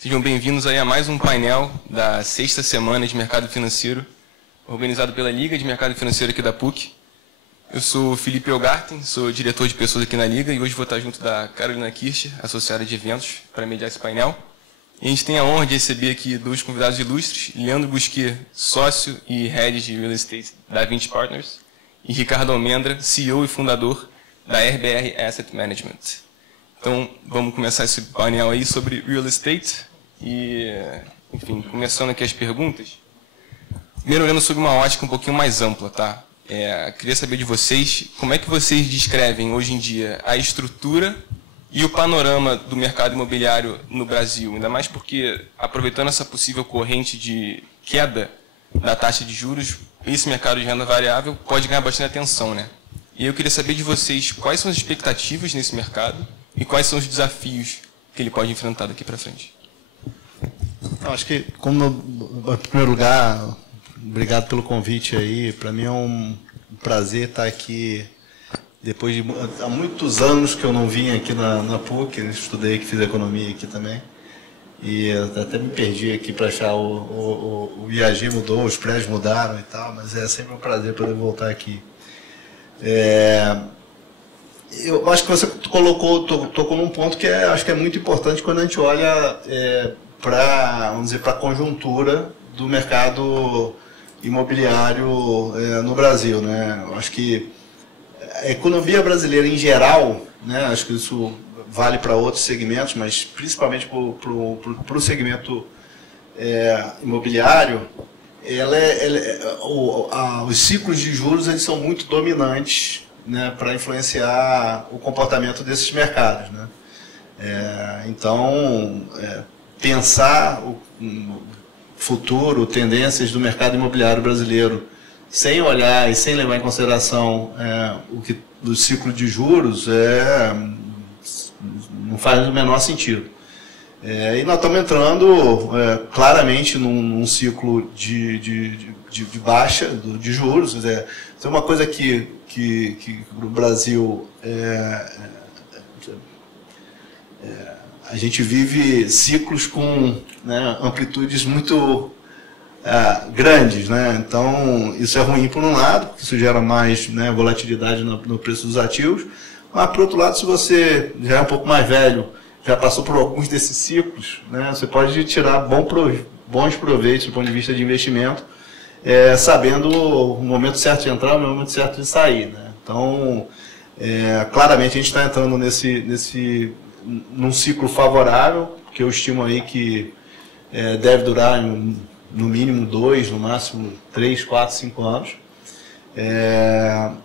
Sejam bem-vindos aí a mais um painel da 6ª semana de Mercado Financeiro, organizado pela Liga de Mercado Financeiro aqui da PUC. Eu sou o Felipe Elgarten, sou diretor de pessoas aqui na Liga e hoje vou estar junto da Carolina Kircher, associada de eventos, para mediar esse painel. E a gente tem a honra de receber aqui dois convidados ilustres, Leandro Busquet, sócio e head de Real Estate da 20 Partners, e Ricardo Almendra, CEO e fundador da RBR Asset Management. Então, vamos começar esse painel aí sobre Real Estate. E, enfim, começando aqui as perguntas. Primeiro, olhando sobre uma ótica um pouquinho mais ampla, tá? Queria saber de vocês, como é que vocês descrevem hoje em dia a estrutura e o panorama do mercado imobiliário no Brasil? Ainda mais porque, aproveitando essa possível corrente de queda da taxa de juros, esse mercado de renda variável pode ganhar bastante atenção, né? E eu queria saber de vocês quais são as expectativas nesse mercado e quais são os desafios que ele pode enfrentar daqui para frente. Acho que, em primeiro lugar, obrigado pelo convite aí. Para mim é um prazer estar aqui, depois de há muitos anos que eu não vim aqui na PUC, eu estudei aqui, fiz economia aqui também. E até me perdi aqui para achar o IAG mudou, os prédios mudaram e tal, mas é sempre um prazer poder voltar aqui. Eu acho que você tocou num ponto que acho que é muito importante quando a gente olha para a conjuntura do mercado imobiliário no Brasil, né? Eu acho que a economia brasileira em geral, né, acho que isso vale para outros segmentos, mas principalmente para o segmento imobiliário, os ciclos de juros eles são muito dominantes, né, para influenciar o comportamento desses mercados, né? Então, pensar o futuro, tendências do mercado imobiliário brasileiro, sem olhar e sem levar em consideração o ciclo de juros, não faz o menor sentido. E nós estamos entrando claramente num ciclo de baixa de juros. Isso é uma coisa que o Brasil a gente vive ciclos com, né, amplitudes muito grandes, né? Então isso é ruim por um lado, porque isso gera mais, né, volatilidade no preço dos ativos, mas por outro lado, se você já é um pouco mais velho, já passou por alguns desses ciclos, né, você pode tirar bons proveitos do ponto de vista de investimento, sabendo o momento certo de entrar e o momento certo de sair, né? Então, claramente a gente está entrando num ciclo favorável, que eu estimo aí que deve durar no mínimo 2, no máximo 3, 4, 5 anos.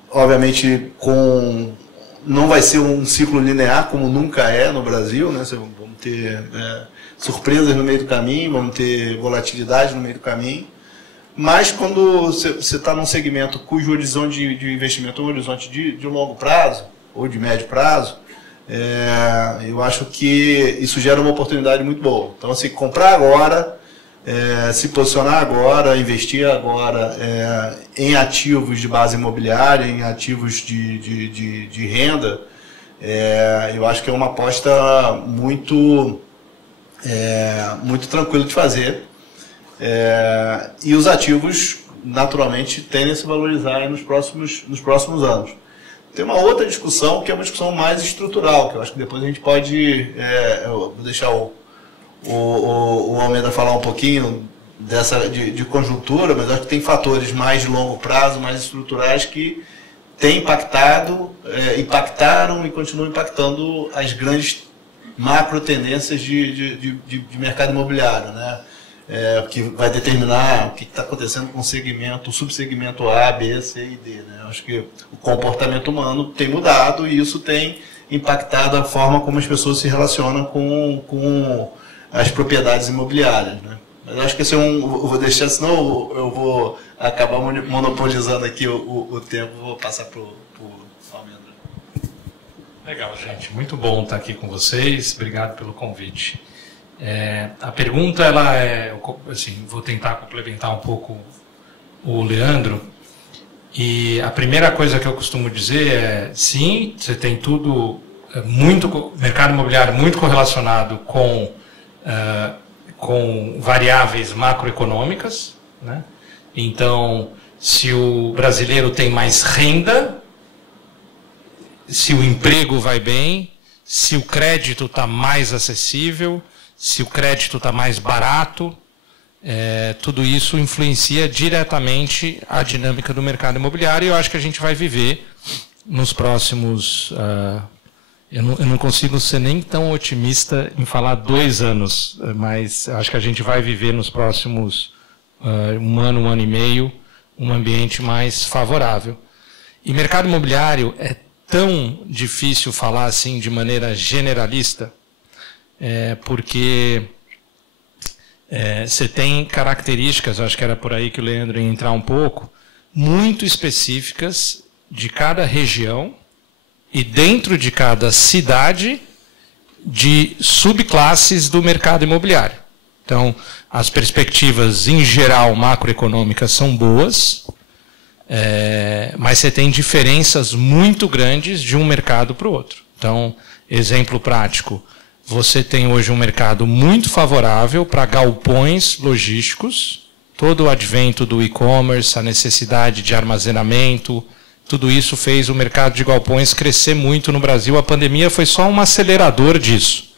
Obviamente, não vai ser um ciclo linear, como nunca é no Brasil, né? Vamos ter surpresas no meio do caminho, vamos ter volatilidade no meio do caminho. Mas quando você está num segmento cujo horizonte de investimento é um horizonte de longo prazo, ou de médio prazo, eu acho que isso gera uma oportunidade muito boa. Então, assim, comprar agora, se posicionar agora, investir agora em ativos de base imobiliária, em ativos de renda, eu acho que é uma aposta muito tranquila de fazer. E os ativos, naturalmente, tendem a se valorizar aí nos próximos anos. Tem uma outra discussão, que é uma discussão mais estrutural, que eu acho que depois a gente pode... eu vou deixar o Almeida falar um pouquinho de conjuntura, mas acho que tem fatores mais de longo prazo, mais estruturais, que têm impactaram e continuam impactando as grandes macro tendências de mercado imobiliário, né? Que vai determinar o que está acontecendo com o segmento, o subsegmento A, B, C e D, né? Eu acho que o comportamento humano tem mudado e isso tem impactado a forma como as pessoas se relacionam com as propriedades imobiliárias, né? Mas acho que esse eu vou deixar, senão eu vou acabar monopolizando aqui o tempo, vou passar para o Almendra. Legal, gente. Muito bom estar aqui com vocês. Obrigado pelo convite. A pergunta, assim, vou tentar complementar um pouco o Leandro. E a primeira coisa que eu costumo dizer é, sim, você tem tudo, mercado imobiliário muito correlacionado com com variáveis macroeconômicas, né? Então, se o brasileiro tem mais renda, se o emprego vai bem, se o crédito está mais acessível, se o crédito está mais barato, tudo isso influencia diretamente a dinâmica do mercado imobiliário, e eu acho que a gente vai viver nos próximos... eu não consigo ser nem tão otimista em falar 2 anos, mas acho que a gente vai viver nos próximos 1 ano e meio, um ambiente mais favorável. E mercado imobiliário é tão difícil falar assim de maneira generalista, porque você tem características, acho que era por aí que o Leandro ia entrar um pouco, muito específicas de cada região e dentro de cada cidade de subclasses do mercado imobiliário. Então, as perspectivas em geral macroeconômicas são boas, mas você tem diferenças muito grandes de um mercado para o outro. Então, exemplo prático, você tem hoje um mercado muito favorável para galpões logísticos, todo o advento do e-commerce, a necessidade de armazenamento, tudo isso fez o mercado de galpões crescer muito no Brasil. A pandemia foi só um acelerador disso.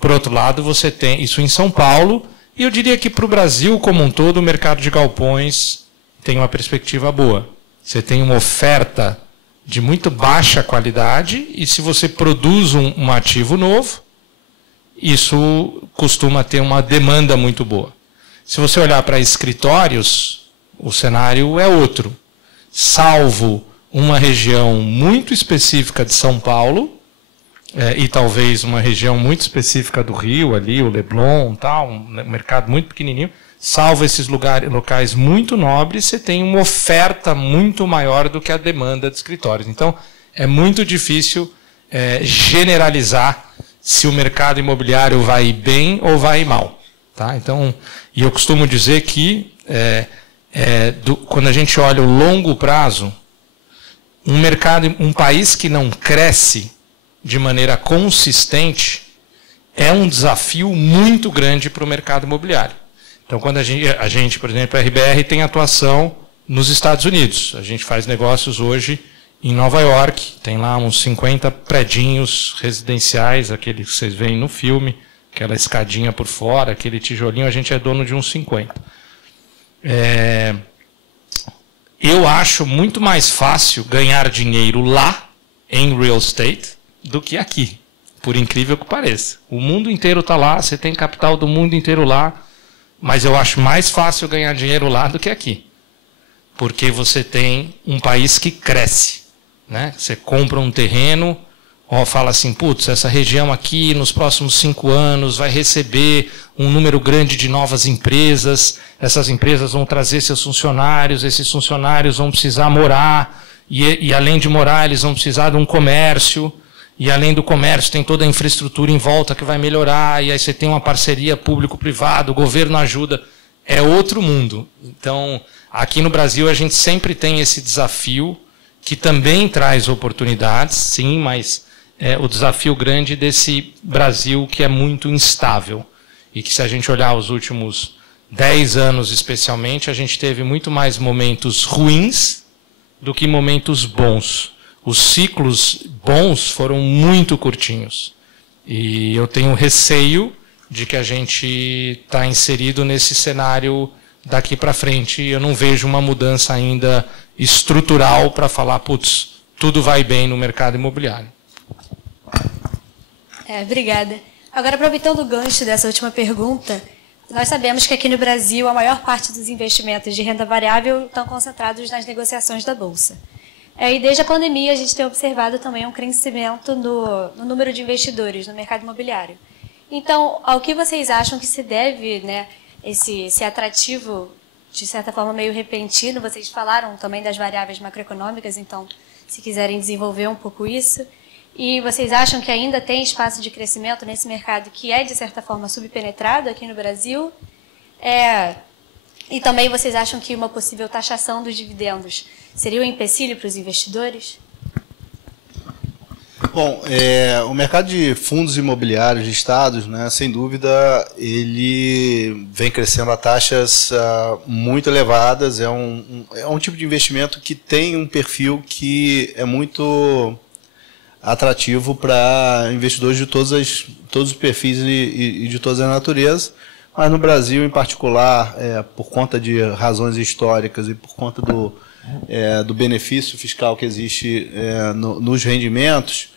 Por outro lado, você tem isso em São Paulo, e eu diria que para o Brasil como um todo, o mercado de galpões tem uma perspectiva boa. Você tem uma oferta de muito baixa qualidade, e se você produz um ativo novo, isso costuma ter uma demanda muito boa. Se você olhar para escritórios, o cenário é outro. Salvo uma região muito específica de São Paulo, e talvez uma região muito específica do Rio, ali, o Leblon, tal, um mercado muito pequenininho, salvo esses locais muito nobres, você tem uma oferta muito maior do que a demanda de escritórios. Então, é muito difícil generalizar se o mercado imobiliário vai bem ou vai mal. Tá? Então, e eu costumo dizer que, quando a gente olha o longo prazo, um país que não cresce de maneira consistente é um desafio muito grande para o mercado imobiliário. Então, quando a gente, por exemplo, a RBR tem atuação nos Estados Unidos. A gente faz negócios hoje em Nova York, tem lá uns 50 predinhos residenciais, aqueles que vocês veem no filme, aquela escadinha por fora, aquele tijolinho, a gente é dono de uns 50. Eu acho muito mais fácil ganhar dinheiro lá, em real estate, do que aqui, por incrível que pareça. O mundo inteiro está lá, você tem capital do mundo inteiro lá, mas eu acho mais fácil ganhar dinheiro lá do que aqui. Porque você tem um país que cresce. Né? Você compra um terreno, fala assim, putz, essa região aqui nos próximos 5 anos vai receber um número grande de novas empresas, essas empresas vão trazer seus funcionários, esses funcionários vão precisar morar, e além de morar, eles vão precisar de um comércio, e além do comércio tem toda a infraestrutura em volta que vai melhorar, e aí você tem uma parceria público-privado, o governo ajuda, é outro mundo. Então, aqui no Brasil a gente sempre tem esse desafio, que também traz oportunidades, sim, mas o desafio grande desse Brasil que é muito instável. E que se a gente olhar os últimos 10 anos especialmente, a gente teve muito mais momentos ruins do que momentos bons. Os ciclos bons foram muito curtinhos. E eu tenho receio de que a gente está inserido nesse cenário daqui para frente. Eu não vejo uma mudança ainda estrutural para falar, putz, tudo vai bem no mercado imobiliário. Obrigada. Agora, aproveitando o gancho dessa última pergunta, nós sabemos que aqui no Brasil a maior parte dos investimentos de renda variável estão concentrados nas negociações da Bolsa. E desde a pandemia a gente tem observado também um crescimento no número de investidores no mercado imobiliário. Então, ao que vocês acham que se deve, né, esse atrativo, de certa forma, meio repentino? Vocês falaram também das variáveis macroeconômicas, então, se quiserem desenvolver um pouco isso. E vocês acham que ainda tem espaço de crescimento nesse mercado que é, de certa forma, subpenetrado aqui no Brasil? E também vocês acham que uma possível taxação dos dividendos seria um empecilho para os investidores? Bom, o mercado de fundos imobiliários listados, né, sem dúvida, ele vem crescendo a taxas muito elevadas. É um tipo de investimento que tem um perfil que é muito atrativo para investidores de todos os perfis e de todas as naturezas. Mas no Brasil, em particular, por conta de razões históricas e por conta do benefício fiscal que existe nos rendimentos,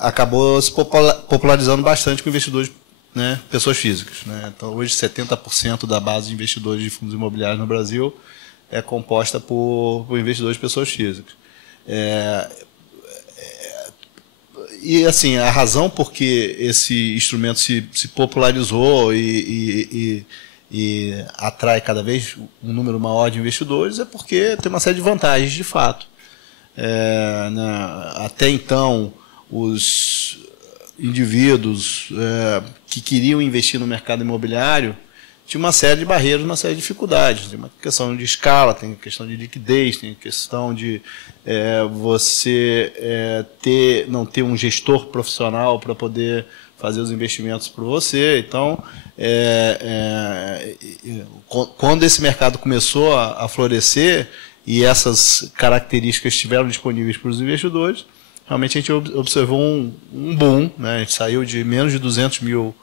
acabou se popularizando bastante com investidores, né, pessoas físicas, né? Então, hoje, 70% da base de investidores de fundos imobiliários no Brasil é composta por investidores de pessoas físicas. E, assim, a razão por que esse instrumento se popularizou e atrai cada vez um número maior de investidores é porque tem uma série de vantagens, de fato. Até então, os indivíduos que queriam investir no mercado imobiliário tinham uma série de barreiras, uma série de dificuldades. Tem uma questão de escala, tem questão de liquidez, tem questão de você não ter um gestor profissional para poder fazer os investimentos por você. Então, quando esse mercado começou a florescer e essas características estiveram disponíveis para os investidores, realmente a gente observou um boom, né? A gente saiu de menos de 200 mil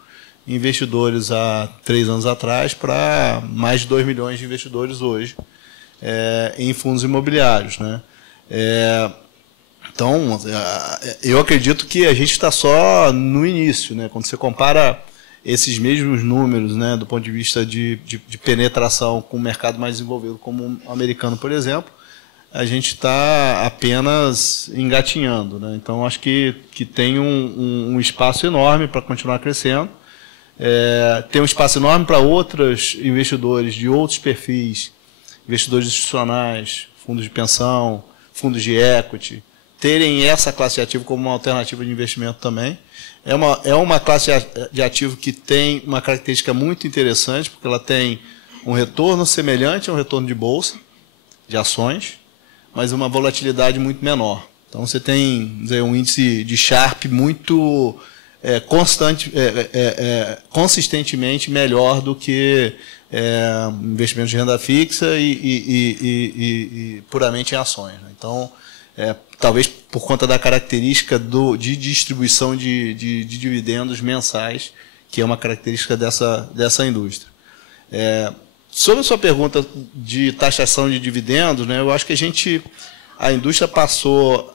investidores há 3 anos atrás para mais de 2 milhões de investidores hoje em fundos imobiliários, né? Então, eu acredito que a gente está só no início, né? Quando você compara esses mesmos números, né, do ponto de vista de penetração com o mercado mais desenvolvido, como o americano, por exemplo, a gente está apenas engatinhando, né? Então, acho que tem um espaço enorme para continuar crescendo. Tem um espaço enorme para outros investidores de outros perfis, investidores institucionais, fundos de pensão, fundos de equity, terem essa classe de ativo como uma alternativa de investimento também. É uma classe de ativo que tem uma característica muito interessante, porque ela tem um retorno semelhante a um retorno de bolsa, de ações, mas uma volatilidade muito menor. Então, você tem um índice de Sharpe muito consistentemente melhor do que investimentos de renda fixa e puramente em ações, né? Então, talvez por conta da característica de distribuição de dividendos mensais, que é uma característica dessa indústria. Sobre a sua pergunta de taxação de dividendos, né, eu acho que a indústria passou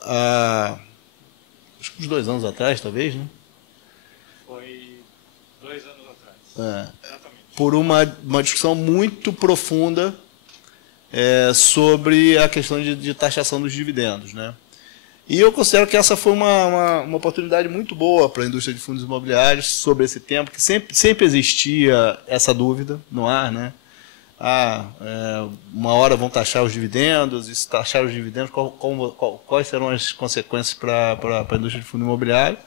acho que uns 2 anos atrás, talvez, né? Foi 2 anos atrás. Exatamente. Por uma discussão muito profunda sobre a questão de taxação dos dividendos, né? E eu considero que essa foi uma oportunidade muito boa para a indústria de fundos imobiliários sobre esse tema, que sempre existia essa dúvida no ar, né? Uma hora vão taxar os dividendos, e se taxar os dividendos, quais serão as consequências para a indústria de fundo imobiliário?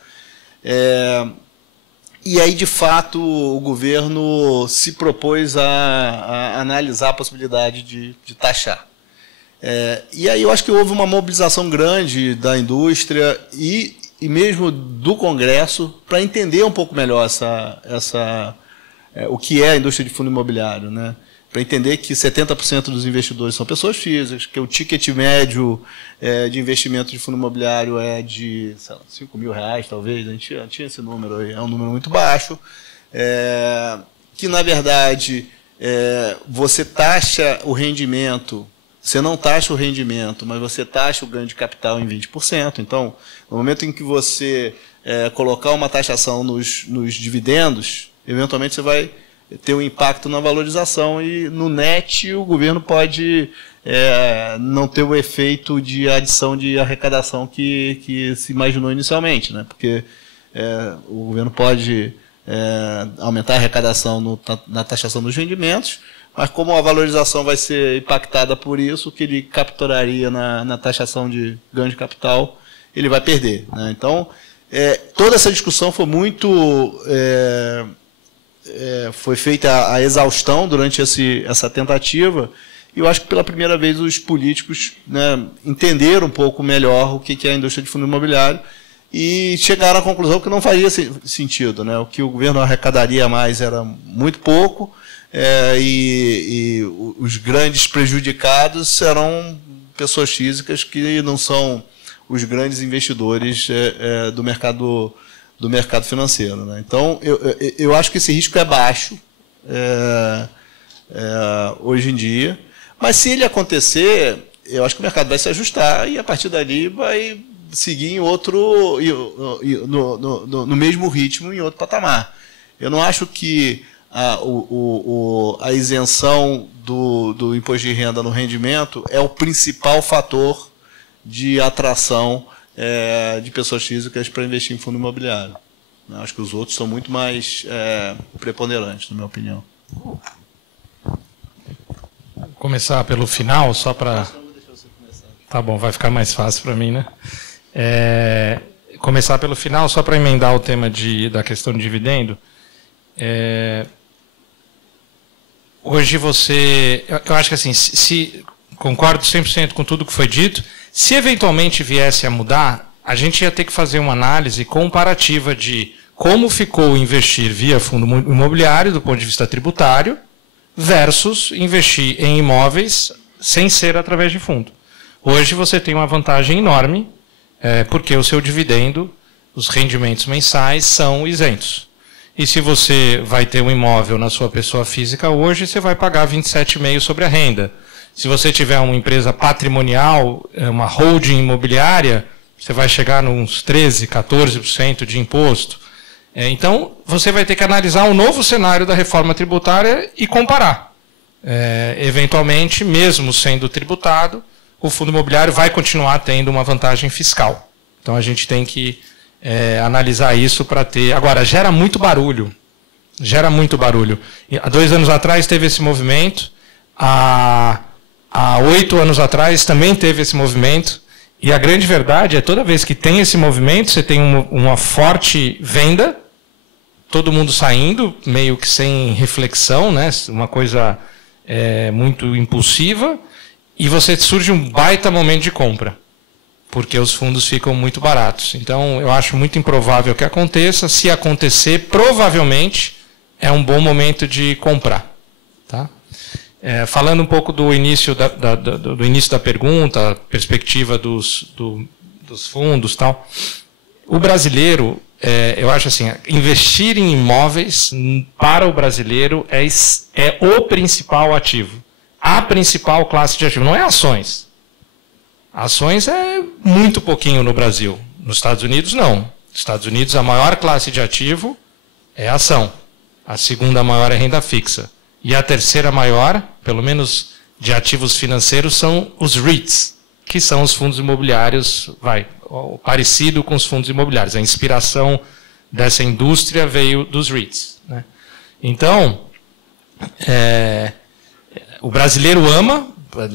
E aí, de fato, o governo se propôs a analisar a possibilidade de taxar. E aí eu acho que houve uma mobilização grande da indústria e mesmo do Congresso para entender um pouco melhor o que é a indústria de fundo imobiliário, né? Para entender que 70% dos investidores são pessoas físicas, que o ticket médio de investimento de fundo imobiliário é de, sei lá, R$5.000, talvez, a gente tinha esse número aí, é um número muito baixo, que, na verdade, você taxa o rendimento, você não taxa o rendimento, mas você taxa o ganho de capital em 20%. Então, no momento em que você colocar uma taxação nos dividendos, eventualmente você vai ter um impacto na valorização e no net o governo pode não ter o efeito de adição de arrecadação que se imaginou inicialmente, né? Porque o governo pode aumentar a arrecadação na taxação dos rendimentos, mas como a valorização vai ser impactada por isso, o que ele capturaria na taxação de ganho de capital, ele vai perder, né? Então, toda essa discussão foi muito... foi feita a exaustão durante essa tentativa, e eu acho que pela primeira vez os políticos, né, entenderam um pouco melhor o que é a indústria de fundo imobiliário e chegaram à conclusão que não faria sentido, né? O que o governo arrecadaria mais era muito pouco, e os grandes prejudicados serão pessoas físicas que não são os grandes investidores do mercado financeiro, né? Então, eu acho que esse risco é baixo hoje em dia, mas se ele acontecer, eu acho que o mercado vai se ajustar e a partir dali vai seguir em outro, no mesmo ritmo, em outro patamar. Eu não acho que a isenção do imposto de renda no rendimento é o principal fator de atração de pessoas físicas para investir em fundo imobiliário. Eu acho que os outros são muito mais preponderantes, na minha opinião. Vou começar pelo final, só para... Tá bom, vai ficar mais fácil para mim, né? Começar pelo final, só para emendar o tema da questão de dividendo. Hoje você... Eu acho que assim, concordo 100% com tudo que foi dito. Se eventualmente viesse a mudar, a gente ia ter que fazer uma análise comparativa de como ficou investir via fundo imobiliário do ponto de vista tributário versus investir em imóveis sem ser através de fundo. Hoje você tem uma vantagem enorme, porque o seu dividendo, os rendimentos mensais são isentos. E se você vai ter um imóvel na sua pessoa física hoje, você vai pagar 27,5% sobre a renda. Se você tiver uma empresa patrimonial, uma holding imobiliária, você vai chegar nos 13%, 14% de imposto. Então, você vai ter que analisar um novo cenário da reforma tributária e comparar. Eventualmente, mesmo sendo tributado, o fundo imobiliário vai continuar tendo uma vantagem fiscal. Então, a gente tem que analisar isso para ter... Agora, gera muito barulho. Gera muito barulho. Há 2 anos atrás teve esse movimento. Há 8 anos atrás também teve esse movimento. E a grande verdade é que toda vez que tem esse movimento, você tem uma forte venda, todo mundo saindo, meio que sem reflexão, né? Uma coisa muito impulsiva, e você surge um baita momento de compra, porque os fundos ficam muito baratos. Então, eu acho muito improvável que aconteça. Se acontecer, provavelmente é um bom momento de comprar. Tá? Falando um pouco do início da pergunta, perspectiva dos fundos, tal. O brasileiro, eu acho assim, investir em imóveis para o brasileiro é o principal ativo, a principal classe de ativo. Não é ações. Ações é muito pouquinho no Brasil. Nos Estados Unidos, não. Nos Estados Unidos, a maior classe de ativo é ação. A segunda maior é renda fixa. E a terceira maior, pelo menos de ativos financeiros, são os REITs, que são os fundos imobiliários, parecido com os fundos imobiliários. A inspiração dessa indústria veio dos REITs, né? Então, o brasileiro ama,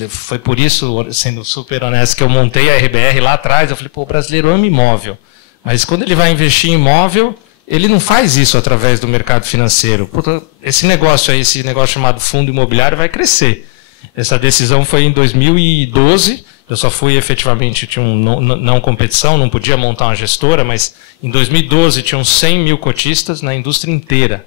foi por isso, sendo super honesto, que eu montei a RBR lá atrás. Eu falei, pô, o brasileiro ama imóvel. Mas quando ele vai investir em imóvel, ele não faz isso através do mercado financeiro. Puta, esse negócio chamado fundo imobiliário vai crescer. Essa decisão foi em 2012, eu só fui efetivamente, tinha não competição, não podia montar uma gestora, mas em 2012 tinham 100 mil cotistas na indústria inteira.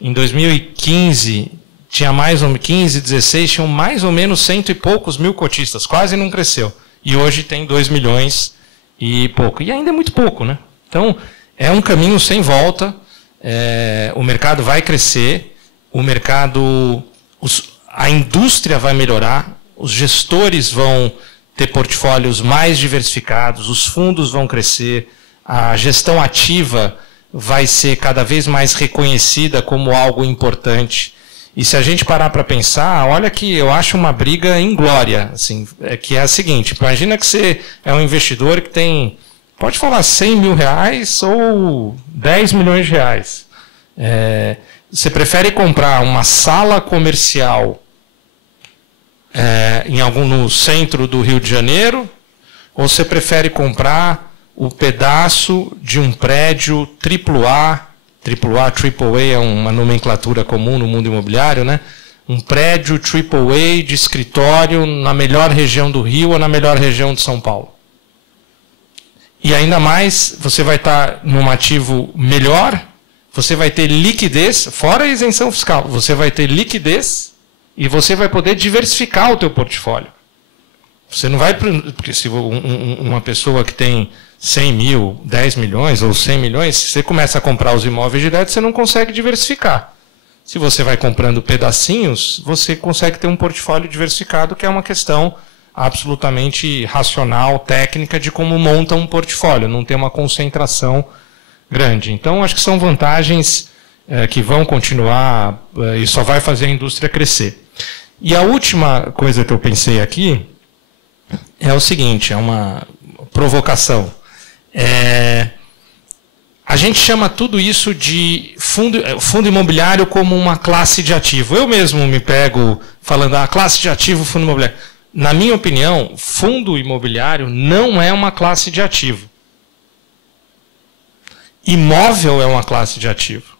Em 2015, tinha mais ou menos 15, 16, tinham mais ou menos 100 e poucos mil cotistas, quase não cresceu. E hoje tem 2 milhões e pouco. E ainda é muito pouco, né? Então, é um caminho sem volta, o mercado vai crescer, a indústria vai melhorar, os gestores vão ter portfólios mais diversificados, os fundos vão crescer, a gestão ativa vai ser cada vez mais reconhecida como algo importante. E se a gente parar para pensar, olha que eu acho uma briga inglória, assim, que é a seguinte: imagina que você é um investidor que tem, pode falar 100 mil reais ou 10 milhões de reais. Você prefere comprar uma sala comercial no centro do Rio de Janeiro, ou você prefere comprar o pedaço de um prédio AAA, AAA é uma nomenclatura comum no mundo imobiliário, né? Um prédio AAA de escritório na melhor região do Rio ou na melhor região de São Paulo? E ainda mais, você vai estar num ativo melhor, você vai ter liquidez, fora a isenção fiscal, você vai ter liquidez e você vai poder diversificar o teu portfólio. Você não vai, porque se uma pessoa que tem 100 mil, 10 milhões ou 100 milhões, se você começa a comprar os imóveis direto, você não consegue diversificar. Se você vai comprando pedacinhos, você consegue ter um portfólio diversificado, que é uma questão absolutamente racional, técnica, de como monta um portfólio, não ter uma concentração grande. Então, acho que são vantagens que vão continuar e só vai fazer a indústria crescer. E a última coisa que eu pensei aqui é o seguinte, é uma provocação. A gente chama tudo isso de fundo imobiliário como uma classe de ativo. Eu mesmo me pego falando, classe de ativo, fundo imobiliário. Na minha opinião, fundo imobiliário não é uma classe de ativo. Imóvel é uma classe de ativo.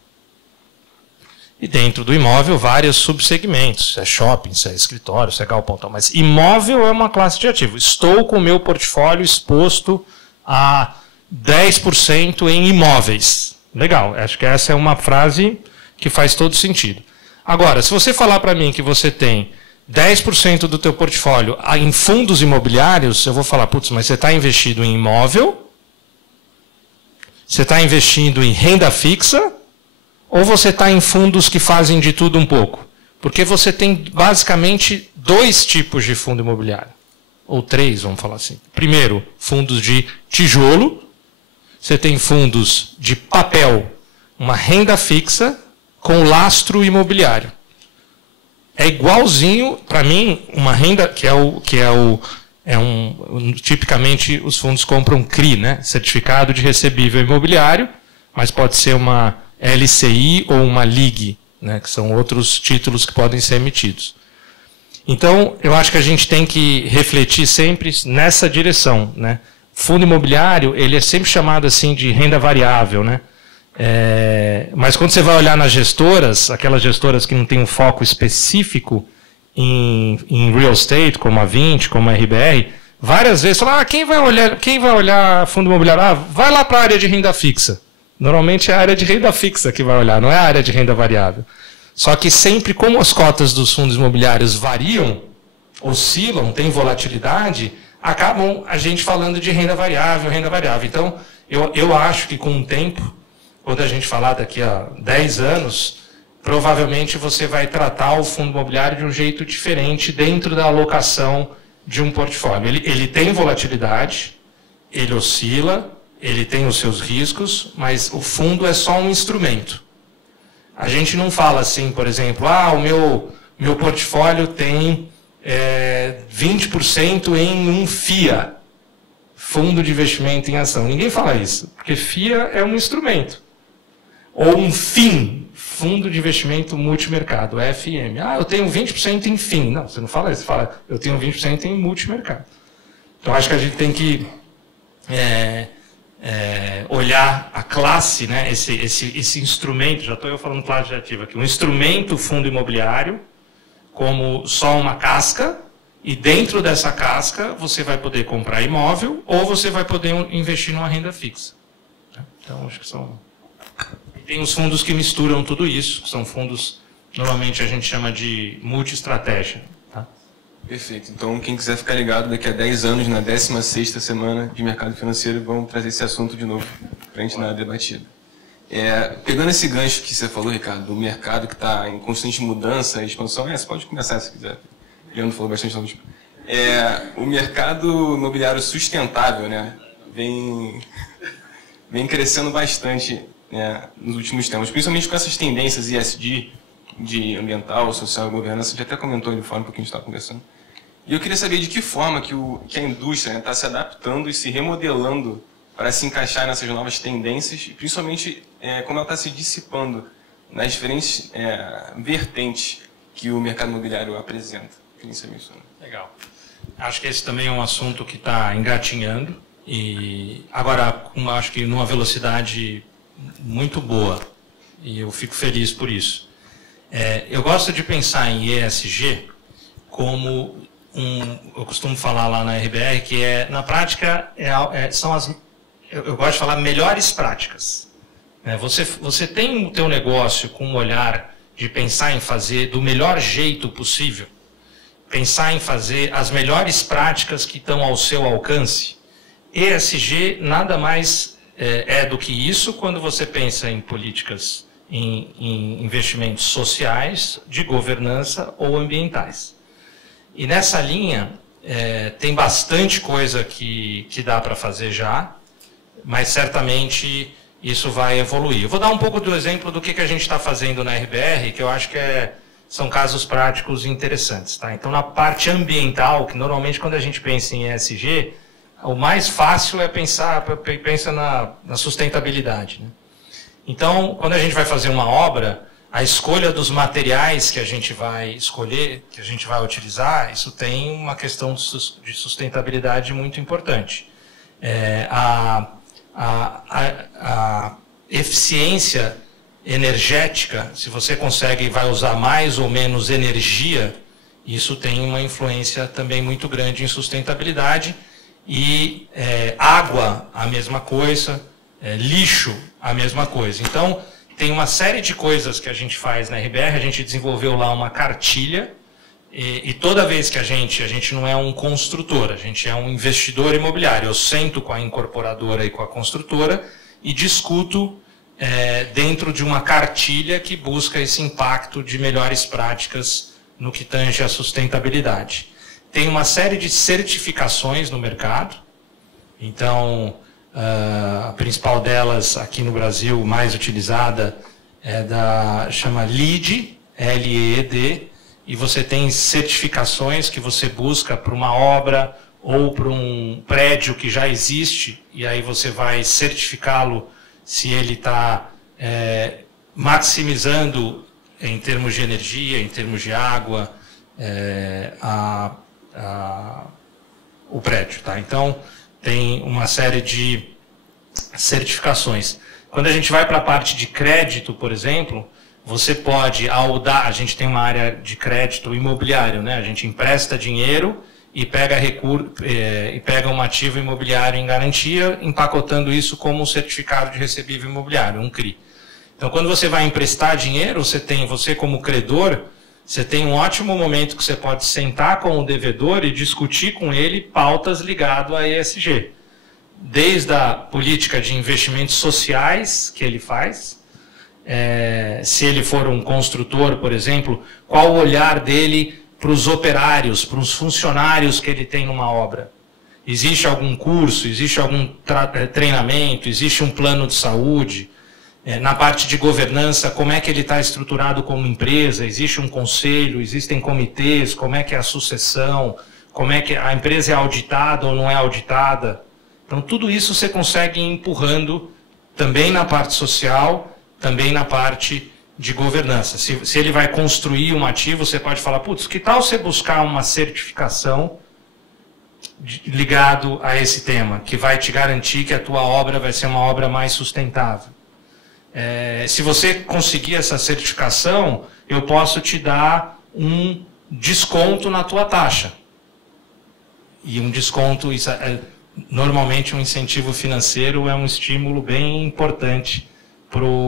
E dentro do imóvel, vários subsegmentos. Se é shopping, se é escritório, se é galpão, tal. Mas imóvel é uma classe de ativo. Estou com o meu portfólio exposto a 10% em imóveis. Legal, acho que essa é uma frase que faz todo sentido. Agora, se você falar para mim que você tem 10% do teu portfólio em fundos imobiliários, eu vou falar, putz, mas você está investido em imóvel? Você está investindo em renda fixa? Ou você está em fundos que fazem de tudo um pouco? Porque você tem basicamente 2 tipos de fundo imobiliário. Ou 3, vamos falar assim. Primeiro, fundos de tijolo. Você tem fundos de papel, uma renda fixa com lastro imobiliário. É igualzinho, para mim, uma renda tipicamente os fundos compram CRI, né? Certificado de recebível imobiliário, mas pode ser uma LCI ou uma LIG, né? Que são outros títulos que podem ser emitidos. Então, eu acho que a gente tem que refletir sempre nessa direção, né? Fundo imobiliário, ele é sempre chamado assim de renda variável, né? Mas quando você vai olhar nas gestoras, aquelas gestoras que não têm um foco específico em real estate, como a 20, como a RBR, várias vezes falam, quem vai olhar fundo imobiliário? Vai lá para a área de renda fixa. Normalmente é a área de renda fixa que vai olhar, não é a área de renda variável. Só que sempre, como as cotas dos fundos imobiliários variam, oscilam, tem volatilidade, acabam a gente falando de renda variável. Então, eu acho que com o tempo, quando a gente falar daqui a 10 anos, provavelmente você vai tratar o fundo imobiliário de um jeito diferente dentro da alocação de um portfólio. Ele tem volatilidade, ele oscila, ele tem os seus riscos, mas o fundo é só um instrumento. A gente não fala assim, por exemplo, o meu portfólio tem 20% em um FIA, Fundo de Investimento em Ação. Ninguém fala isso, porque FIA é um instrumento. Ou um FIM, Fundo de Investimento Multimercado, FM. Eu tenho 20% em FIM. Não, você não fala isso, você fala, eu tenho 20% em multimercado. Então, acho que a gente tem que olhar a classe, né, esse instrumento, já estou eu falando classe de ativo aqui, um instrumento fundo imobiliário, como só uma casca, e dentro dessa casca você vai poder comprar imóvel ou você vai poder investir numa renda fixa. Então, acho que são... Tem os fundos que misturam tudo isso, que são fundos, normalmente a gente chama de multi-estratégia. Tá? Perfeito. Então, quem quiser ficar ligado, daqui a 10 anos, na 16ª semana de mercado financeiro, vamos trazer esse assunto de novo para a gente dar debatida. Pegando esse gancho que você falou, Ricardo, do mercado que está em constante mudança e expansão, você pode começar se quiser. O Leandro falou bastante sobre o mercado imobiliário sustentável, né, vem crescendo bastante, né, nos últimos tempos, principalmente com essas tendências ESG, de ambiental, social e governança. A gente até comentou ali fora um pouquinho, a gente estava conversando. E eu queria saber de que forma que a indústria está se adaptando e se remodelando para se encaixar nessas novas tendências, principalmente como ela está se dissipando nas diferentes vertentes que o mercado imobiliário apresenta. Queria saber isso, né? Legal. Acho que esse também é um assunto que está engatinhando, e agora acho que numa velocidade muito boa, e eu fico feliz por isso. Eu gosto de pensar em ESG como eu costumo falar lá na RBR, que na prática são as eu gosto de falar melhores práticas. Você tem o teu negócio com um olhar de pensar em fazer do melhor jeito possível, pensar em fazer as melhores práticas que estão ao seu alcance. ESG nada mais é do que isso quando você pensa em políticas, em investimentos sociais, de governança ou ambientais. E nessa linha, tem bastante coisa que dá para fazer já, mas certamente isso vai evoluir. Eu vou dar um pouco do exemplo do que a gente está fazendo na RBR, que eu acho que são casos práticos interessantes. Tá? Então, na parte ambiental, que normalmente quando a gente pensa em ESG, o mais fácil é pensa na sustentabilidade. Né? Então, quando a gente vai fazer uma obra, a escolha dos materiais que a gente vai escolher, que a gente vai utilizar, isso tem uma questão de sustentabilidade muito importante. A eficiência energética, se você consegue e vai usar mais ou menos energia, isso tem uma influência também muito grande em sustentabilidade. E água, a mesma coisa, lixo, a mesma coisa. Então, tem uma série de coisas que a gente faz na RBR, a gente desenvolveu lá uma cartilha, e toda vez que a gente não é um construtor, a gente é um investidor imobiliário. Eu sento com a incorporadora e com a construtora e discuto dentro de uma cartilha que busca esse impacto de melhores práticas no que tange a sustentabilidade. Tem uma série de certificações no mercado. Então, a principal delas aqui no Brasil, mais utilizada, chama LEED, L-E-E-D, e você tem certificações que você busca para uma obra ou para um prédio que já existe, e aí você vai certificá-lo se ele está maximizando em termos de energia, em termos de água, o prédio. Tá? Então, tem uma série de certificações. Quando a gente vai para a parte de crédito, por exemplo, você pode, a gente tem uma área de crédito imobiliário, né? A gente empresta dinheiro e pega um ativo imobiliário em garantia, empacotando isso como um certificado de recebível imobiliário, um CRI. Então, quando você vai emprestar dinheiro, você como credor, você tem um ótimo momento que você pode sentar com o devedor e discutir com ele pautas ligadas a ESG. Desde a política de investimentos sociais que ele faz, se ele for um construtor, por exemplo, qual o olhar dele para os operários, para os funcionários que ele tem numa obra. Existe algum curso, existe algum treinamento, existe um plano de saúde? Na parte de governança, como é que ele está estruturado como empresa? Existe um conselho, existem comitês, como é que é a sucessão, como é que a empresa é auditada ou não é auditada? Então, tudo isso você consegue ir empurrando também na parte social, também na parte de governança. Se ele vai construir um ativo, você pode falar, putz, que tal você buscar uma certificação ligado a esse tema, que vai te garantir que a tua obra vai ser uma obra mais sustentável. Se você conseguir essa certificação, eu posso te dar um desconto na tua taxa. E um desconto, normalmente um incentivo financeiro é um estímulo bem importante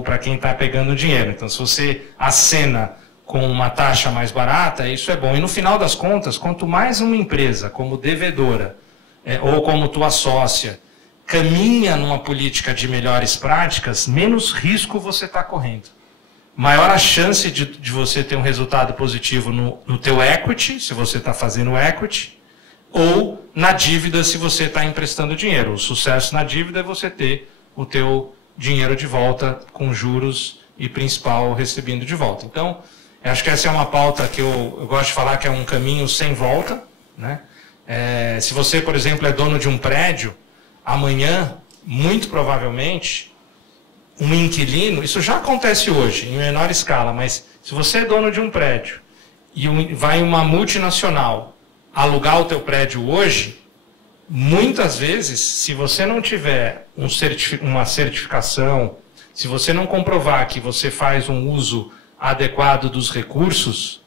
para quem está pegando dinheiro. Então, se você acena com uma taxa mais barata, isso é bom. E no final das contas, quanto mais uma empresa, como devedora, ou como tua sócia, caminha numa política de melhores práticas, menos risco você está correndo. Maior a chance de você ter um resultado positivo no teu equity, se você está fazendo equity, ou na dívida, se você está emprestando dinheiro. O sucesso na dívida é você ter o teu dinheiro de volta com juros e principal recebendo de volta. Então, eu acho que essa é uma pauta que eu gosto de falar que é um caminho sem volta. Né? Se você, por exemplo, é dono de um prédio, amanhã, muito provavelmente, um inquilino, isso já acontece hoje, em menor escala, mas se você é dono de um prédio e vai uma multinacional alugar o teu prédio hoje, muitas vezes, se você não tiver uma certificação, se você não comprovar que você faz um uso adequado dos recursos,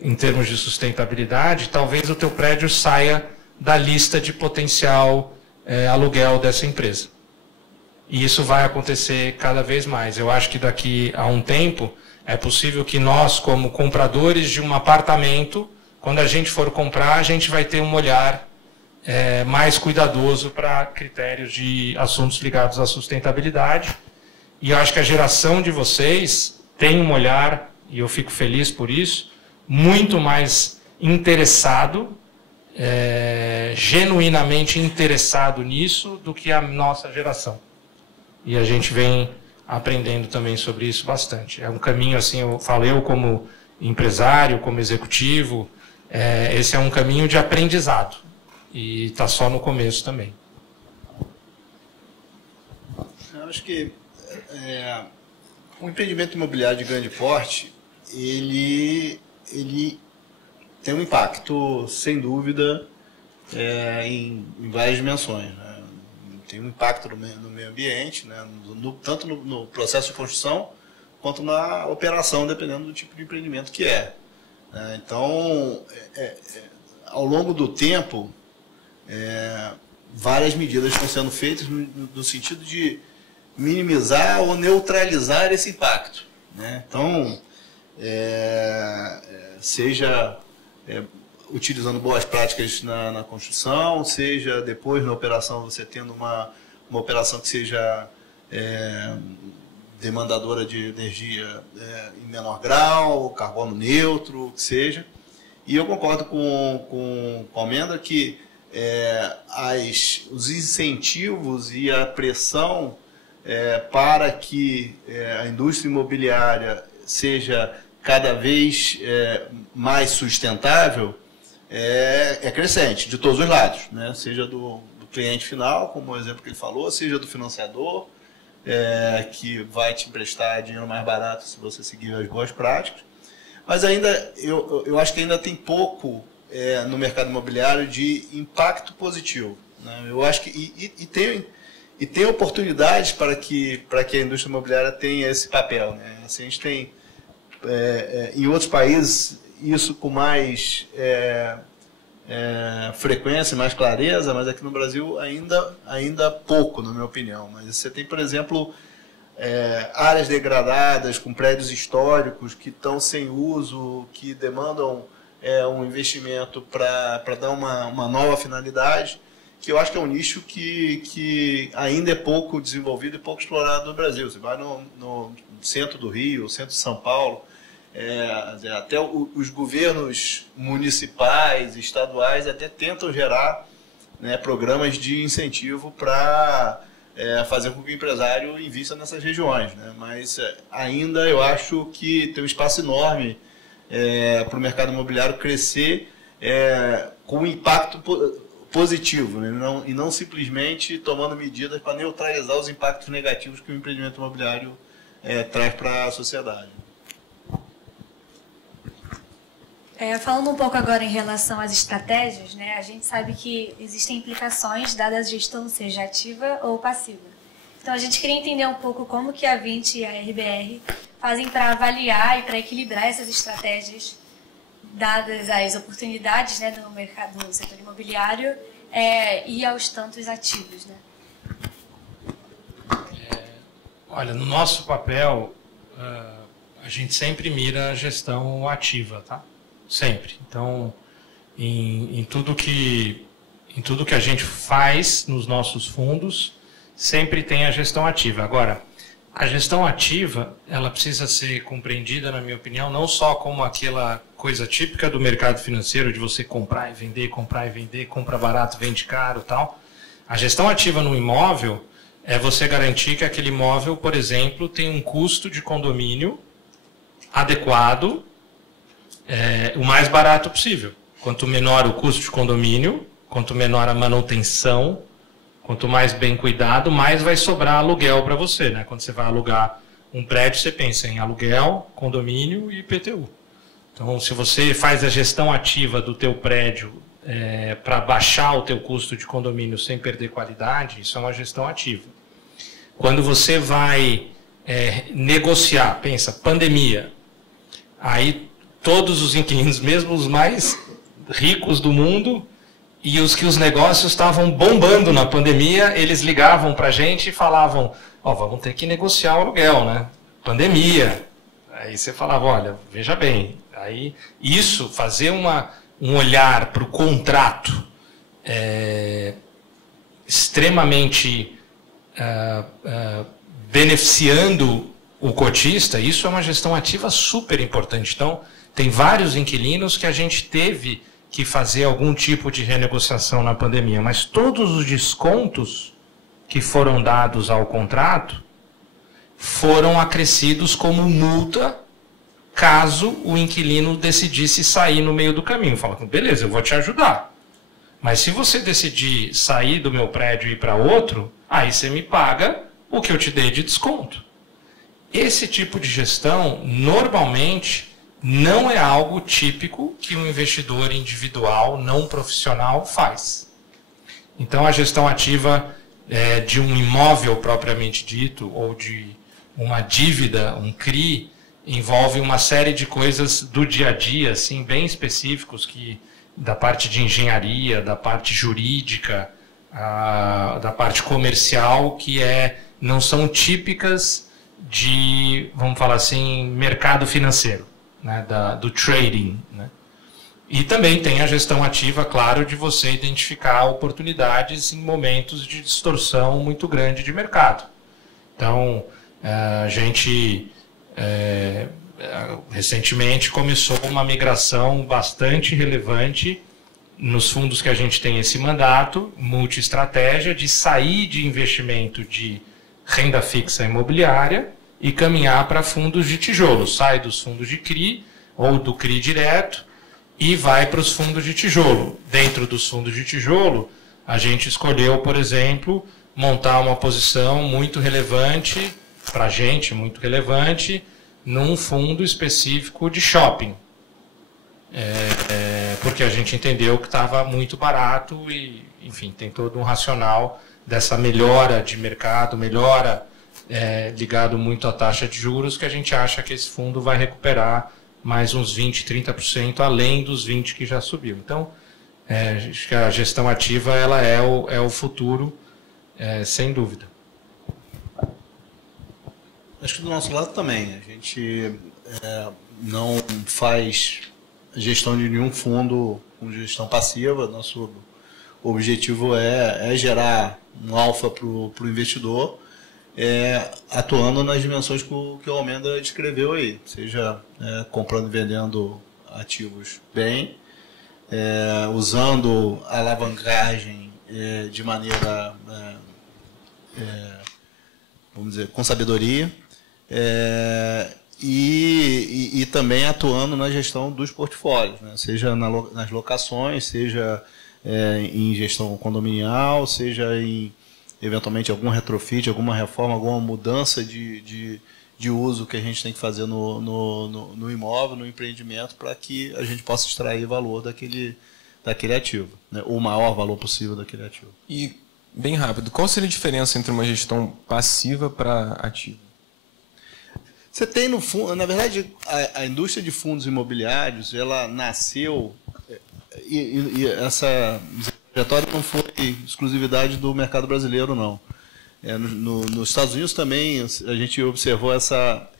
em termos de sustentabilidade, talvez o teu prédio saia da lista de potencial aluguel dessa empresa. e isso vai acontecer cada vez mais. Eu acho que daqui a um tempo é possível que nós, como compradores de um apartamento, quando a gente for comprar, a gente vai ter um olhar mais cuidadoso para critérios de assuntos ligados à sustentabilidade. E eu acho que a geração de vocês tem um olhar, e eu fico feliz por isso, muito mais interessado, genuinamente interessado nisso do que a nossa geração. E a gente vem aprendendo também sobre isso bastante. É um caminho, assim, eu como empresário, como executivo, esse é um caminho de aprendizado. E está só no começo também. Eu acho que o empreendimento imobiliário de grande porte, ele tem um impacto, sem dúvida, em várias dimensões, né? Tem um impacto no meio ambiente, né? Tanto no processo de construção, quanto na operação, dependendo do tipo de empreendimento que é. Então, ao longo do tempo, várias medidas estão sendo feitas no sentido de minimizar ou neutralizar esse impacto, né? Então, seja utilizando boas práticas na construção, seja depois na operação você tendo uma operação que seja demandadora de energia em menor grau, carbono neutro, o que seja. E eu concordo com a Almendra que os incentivos e a pressão para que a indústria imobiliária seja cada vez mais sustentável é crescente, de todos os lados, né? Seja do cliente final, como o exemplo que ele falou, seja do financiador, que vai te emprestar dinheiro mais barato se você seguir as boas práticas. Mas ainda, eu acho que ainda tem pouco no mercado imobiliário de impacto positivo, né? Eu acho que tem oportunidades para que a indústria imobiliária tenha esse papel, né? Assim, a gente tem em outros países isso com mais frequência, mais clareza, mas aqui no Brasil ainda pouco, na minha opinião. Mas você tem, por exemplo, áreas degradadas com prédios históricos que estão sem uso, que demandam um investimento para dar uma nova finalidade, que eu acho que é um nicho que ainda é pouco desenvolvido e pouco explorado no Brasil. Você vai no centro do Rio, centro de São Paulo, até os governos municipais e estaduais até tentam gerar, né, programas de incentivo para fazer com que o empresário invista nessas regiões, né? Mas ainda eu acho que tem um espaço enorme para o mercado imobiliário crescer com impacto positivo, né? E não simplesmente tomando medidas para neutralizar os impactos negativos que o empreendimento imobiliário traz para a sociedade. Falando um pouco agora em relação às estratégias, né, a gente sabe que existem implicações dadas a gestão, seja ativa ou passiva. Então, a gente queria entender um pouco como que a Vinci e a RBR fazem para avaliar e para equilibrar essas estratégias, dadas as oportunidades, né, do mercado, do setor imobiliário e aos tantos ativos, né? Olha, no nosso papel, a gente sempre mira a gestão ativa, tá? Sempre. Então, em tudo que a gente faz nos nossos fundos, sempre tem a gestão ativa. Agora, a gestão ativa, ela precisa ser compreendida, na minha opinião, não só como aquela coisa típica do mercado financeiro, de você comprar e vender, compra barato, vende caro e tal. A gestão ativa no imóvel é você garantir que aquele imóvel, por exemplo, tem um custo de condomínio adequado, o mais barato possível. Quanto menor o custo de condomínio, quanto menor a manutenção, quanto mais bem cuidado, mais vai sobrar aluguel para você, né? Quando você vai alugar um prédio, você pensa em aluguel, condomínio e IPTU. Então, se você faz a gestão ativa do teu prédio para baixar o teu custo de condomínio sem perder qualidade, isso é uma gestão ativa. Quando você vai negociar, pensa, pandemia, aí todos os inquilinos, mesmo os mais ricos do mundo, e os que os negócios estavam bombando na pandemia, eles ligavam para a gente e falavam, vamos ter que negociar o aluguel, né? Pandemia. Aí você falava, olha, veja bem, aí isso, fazer um olhar para o contrato extremamente beneficiando o cotista, isso é uma gestão ativa super importante. Então, tem vários inquilinos que a gente teve que fazer algum tipo de renegociação na pandemia, mas todos os descontos que foram dados ao contrato foram acrescidos como multa caso o inquilino decidisse sair no meio do caminho. Fala, beleza, eu vou te ajudar. Mas se você decidir sair do meu prédio e ir para outro, aí você me paga o que eu te dei de desconto. Esse tipo de gestão, normalmente, não é algo típico que um investidor individual, não profissional, faz. Então, a gestão ativa de um imóvel propriamente dito, ou de uma dívida, um CRI, envolve uma série de coisas do dia a dia, assim, bem específicos, da parte de engenharia, da parte jurídica, da parte comercial, que não são típicas de, vamos falar assim, mercado financeiro, né, do trading, né? E também tem a gestão ativa, claro, de você identificar oportunidades em momentos de distorção muito grande de mercado. Então, a gente recentemente começou uma migração bastante relevante nos fundos que a gente tem esse mandato, multi-estratégia, de sair de investimento de renda fixa imobiliária e caminhar para fundos de tijolo. Sai dos fundos de CRI ou do CRI direto e vai para os fundos de tijolo. Dentro dos fundos de tijolo, a gente escolheu, por exemplo, montar uma posição muito relevante, para a gente, muito relevante, num fundo específico de shopping. Porque a gente entendeu que estava muito barato e, enfim, tem todo um racional dessa melhora de mercado, ligado muito à taxa de juros, que a gente acha que esse fundo vai recuperar mais uns 20%, 30%, além dos 20% que já subiu. Então, acho que a gestão ativa ela é o futuro, sem dúvida. Acho que do nosso lado também. A gente não faz gestão de nenhum fundo com gestão passiva. Nosso objetivo é gerar um alfa para o investidor, atuando nas dimensões que o Almendra descreveu aí, seja comprando e vendendo ativos bem, usando a alavancagem de maneira, vamos dizer, com sabedoria, e também atuando na gestão dos portfólios, né? Seja nas locações, seja em gestão condominial, seja em, eventualmente, algum retrofit, alguma reforma, alguma mudança de uso que a gente tem que fazer no imóvel, no empreendimento, para que a gente possa extrair valor daquele ativo, né? O maior valor possível daquele ativo. E, bem rápido, qual seria a diferença entre uma gestão passiva para ativa? Você tem, no fundo, na verdade, a indústria de fundos imobiliários, ela nasceu, e essa trajetória não foi exclusividade do mercado brasileiro, não. Nos Estados Unidos também a gente observou essa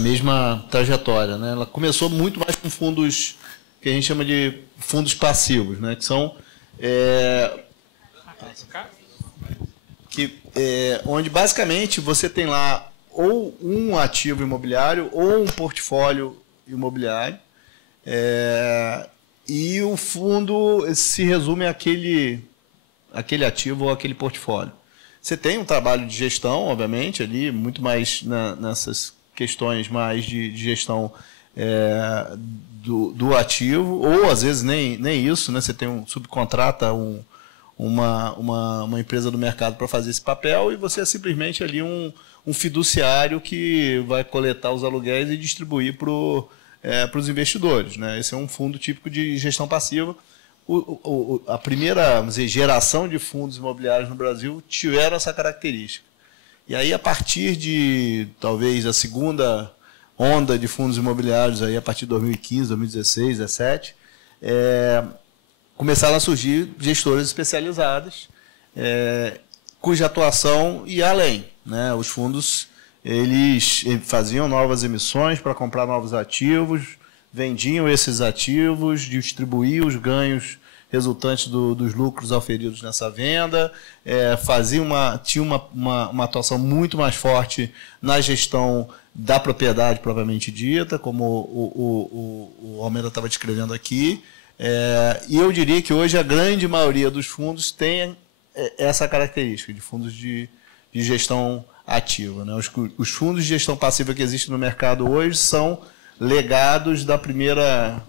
mesma trajetória, né? Ela começou muito mais com fundos que a gente chama de fundos passivos, né? Que são onde basicamente você tem lá ou um ativo imobiliário ou um portfólio imobiliário, e o fundo se resume àquele ativo ou aquele portfólio. Você tem um trabalho de gestão, obviamente, ali, muito mais nessas questões mais de gestão do ativo, ou às vezes nem isso, né? Você subcontrata uma empresa do mercado para fazer esse papel, e você é simplesmente ali um fiduciário que vai coletar os aluguéis e distribuir para os investidores, né? Esse é um fundo típico de gestão passiva. A primeira, vamos dizer, geração de fundos imobiliários no Brasil tiveram essa característica. E aí, a partir de, talvez, a segunda onda de fundos imobiliários, aí, a partir de 2015, 2016, 2017, começaram a surgir gestoras especializadas, cuja atuação ia além, né? Os fundos eles faziam novas emissões para comprar novos ativos, vendiam esses ativos, distribuíam os ganhos resultantes dos lucros auferidos nessa venda, tinha uma atuação muito mais forte na gestão da propriedade propriamente dita, como o Almeida estava descrevendo aqui. E eu diria que hoje a grande maioria dos fundos tem essa característica de fundos de gestão ativa, né? Os fundos de gestão passiva que existem no mercado hoje são legados da primeira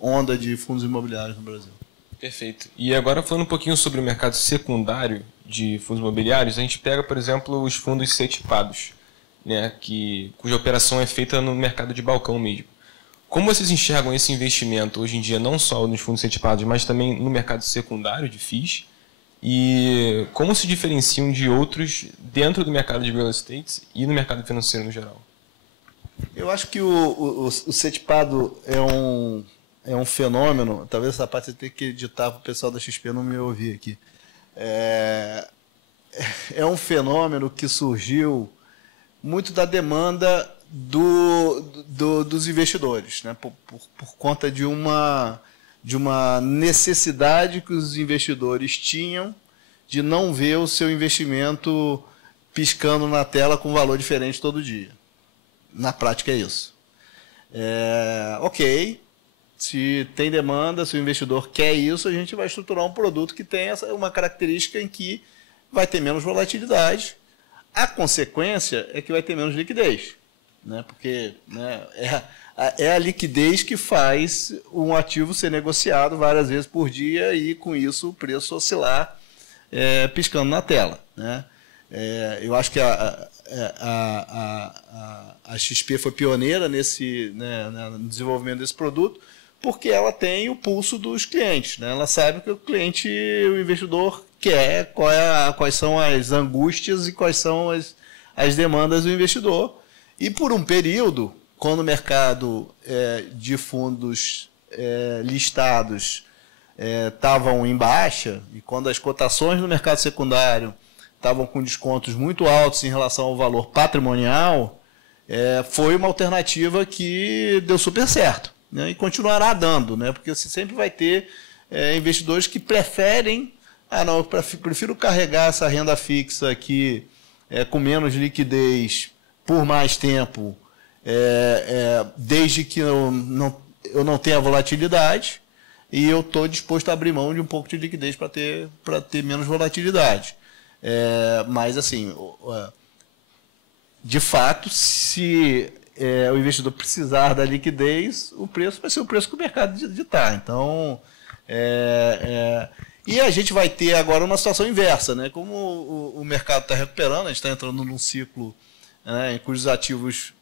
onda de fundos imobiliários no Brasil. Perfeito. E agora, falando um pouquinho sobre o mercado secundário de fundos imobiliários, a gente pega, por exemplo, os fundos CETIPados, né, cuja operação é feita no mercado de balcão mesmo. Como vocês enxergam esse investimento hoje em dia, não só nos fundos CETIPados, mas também no mercado secundário de FIIs? E como se diferenciam de outros dentro do mercado de real estate e no mercado financeiro no geral? Eu acho que o CETIPado é um fenômeno, talvez essa parte você tenha que editar para o pessoal da XP não me ouvir aqui. É um fenômeno que surgiu muito da demanda dos investidores, né? Por conta de uma necessidade que os investidores tinham de não ver o seu investimento piscando na tela com um valor diferente todo dia. Na prática é isso. Ok, se tem demanda, se o investidor quer isso, a gente vai estruturar um produto que tem uma característica em que vai ter menos volatilidade. A consequência é que vai ter menos liquidez, né? Porque, né, é a liquidez que faz um ativo ser negociado várias vezes por dia e, com isso, o preço oscilar piscando na tela, né? Eu acho que a XP foi pioneira no desenvolvimento desse produto, porque ela tem o pulso dos clientes, né? Ela sabe que o investidor quer, quais são as angústias e quais são as demandas do investidor. E por um período, quando o mercado de fundos listados estavam em baixa, e quando as cotações no mercado secundário estavam com descontos muito altos em relação ao valor patrimonial, foi uma alternativa que deu super certo, né? E continuará dando, né? Porque você sempre vai ter investidores que preferem, não, eu prefiro carregar essa renda fixa aqui com menos liquidez por mais tempo, desde que eu não tenha volatilidade, e eu estou disposto a abrir mão de um pouco de liquidez para ter menos volatilidade. Mas, assim, de fato, se o investidor precisar da liquidez, o preço vai ser o preço que o mercado ditar. Então, e a gente vai ter agora uma situação inversa, né? Como o mercado está recuperando, a gente está entrando num ciclo, né, em cujos ativos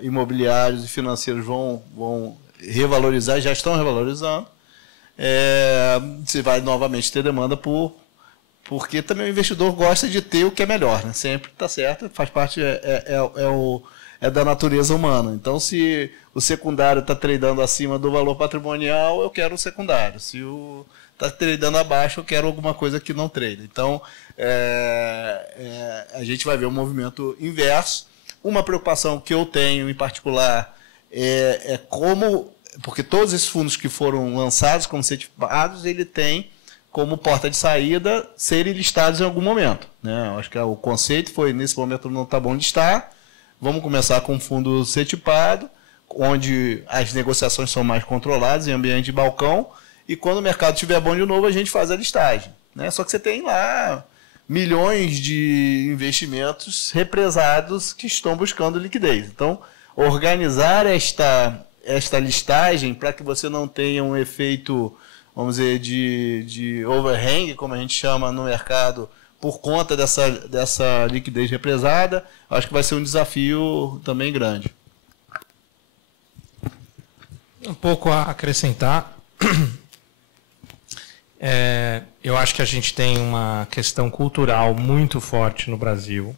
imobiliários e financeiros vão revalorizar, já estão revalorizando. Você vai novamente ter demanda porque também o investidor gosta de ter o que é melhor, né? Sempre está certo, faz parte, da natureza humana. Então, se o secundário está tradando acima do valor patrimonial, eu quero o secundário. Se está tradando abaixo, eu quero alguma coisa que não trade. Então, a gente vai ver um movimento inverso. Uma preocupação que eu tenho em particular porque todos esses fundos que foram lançados como CETIPados, ele tem como porta de saída serem listados em algum momento, né? Eu acho que o conceito foi, nesse momento não está bom de estar, vamos começar com um fundo CETIPado, onde as negociações são mais controladas, em ambiente de balcão, e quando o mercado estiver bom de novo, a gente faz a listagem, né? Só que você tem lá milhões de investimentos represados que estão buscando liquidez. Então, organizar esta listagem para que você não tenha um efeito, vamos dizer, de overhang, como a gente chama no mercado, por conta dessa liquidez represada, acho que vai ser um desafio também grande. Um pouco a acrescentar. Eu acho que a gente tem uma questão cultural muito forte no Brasil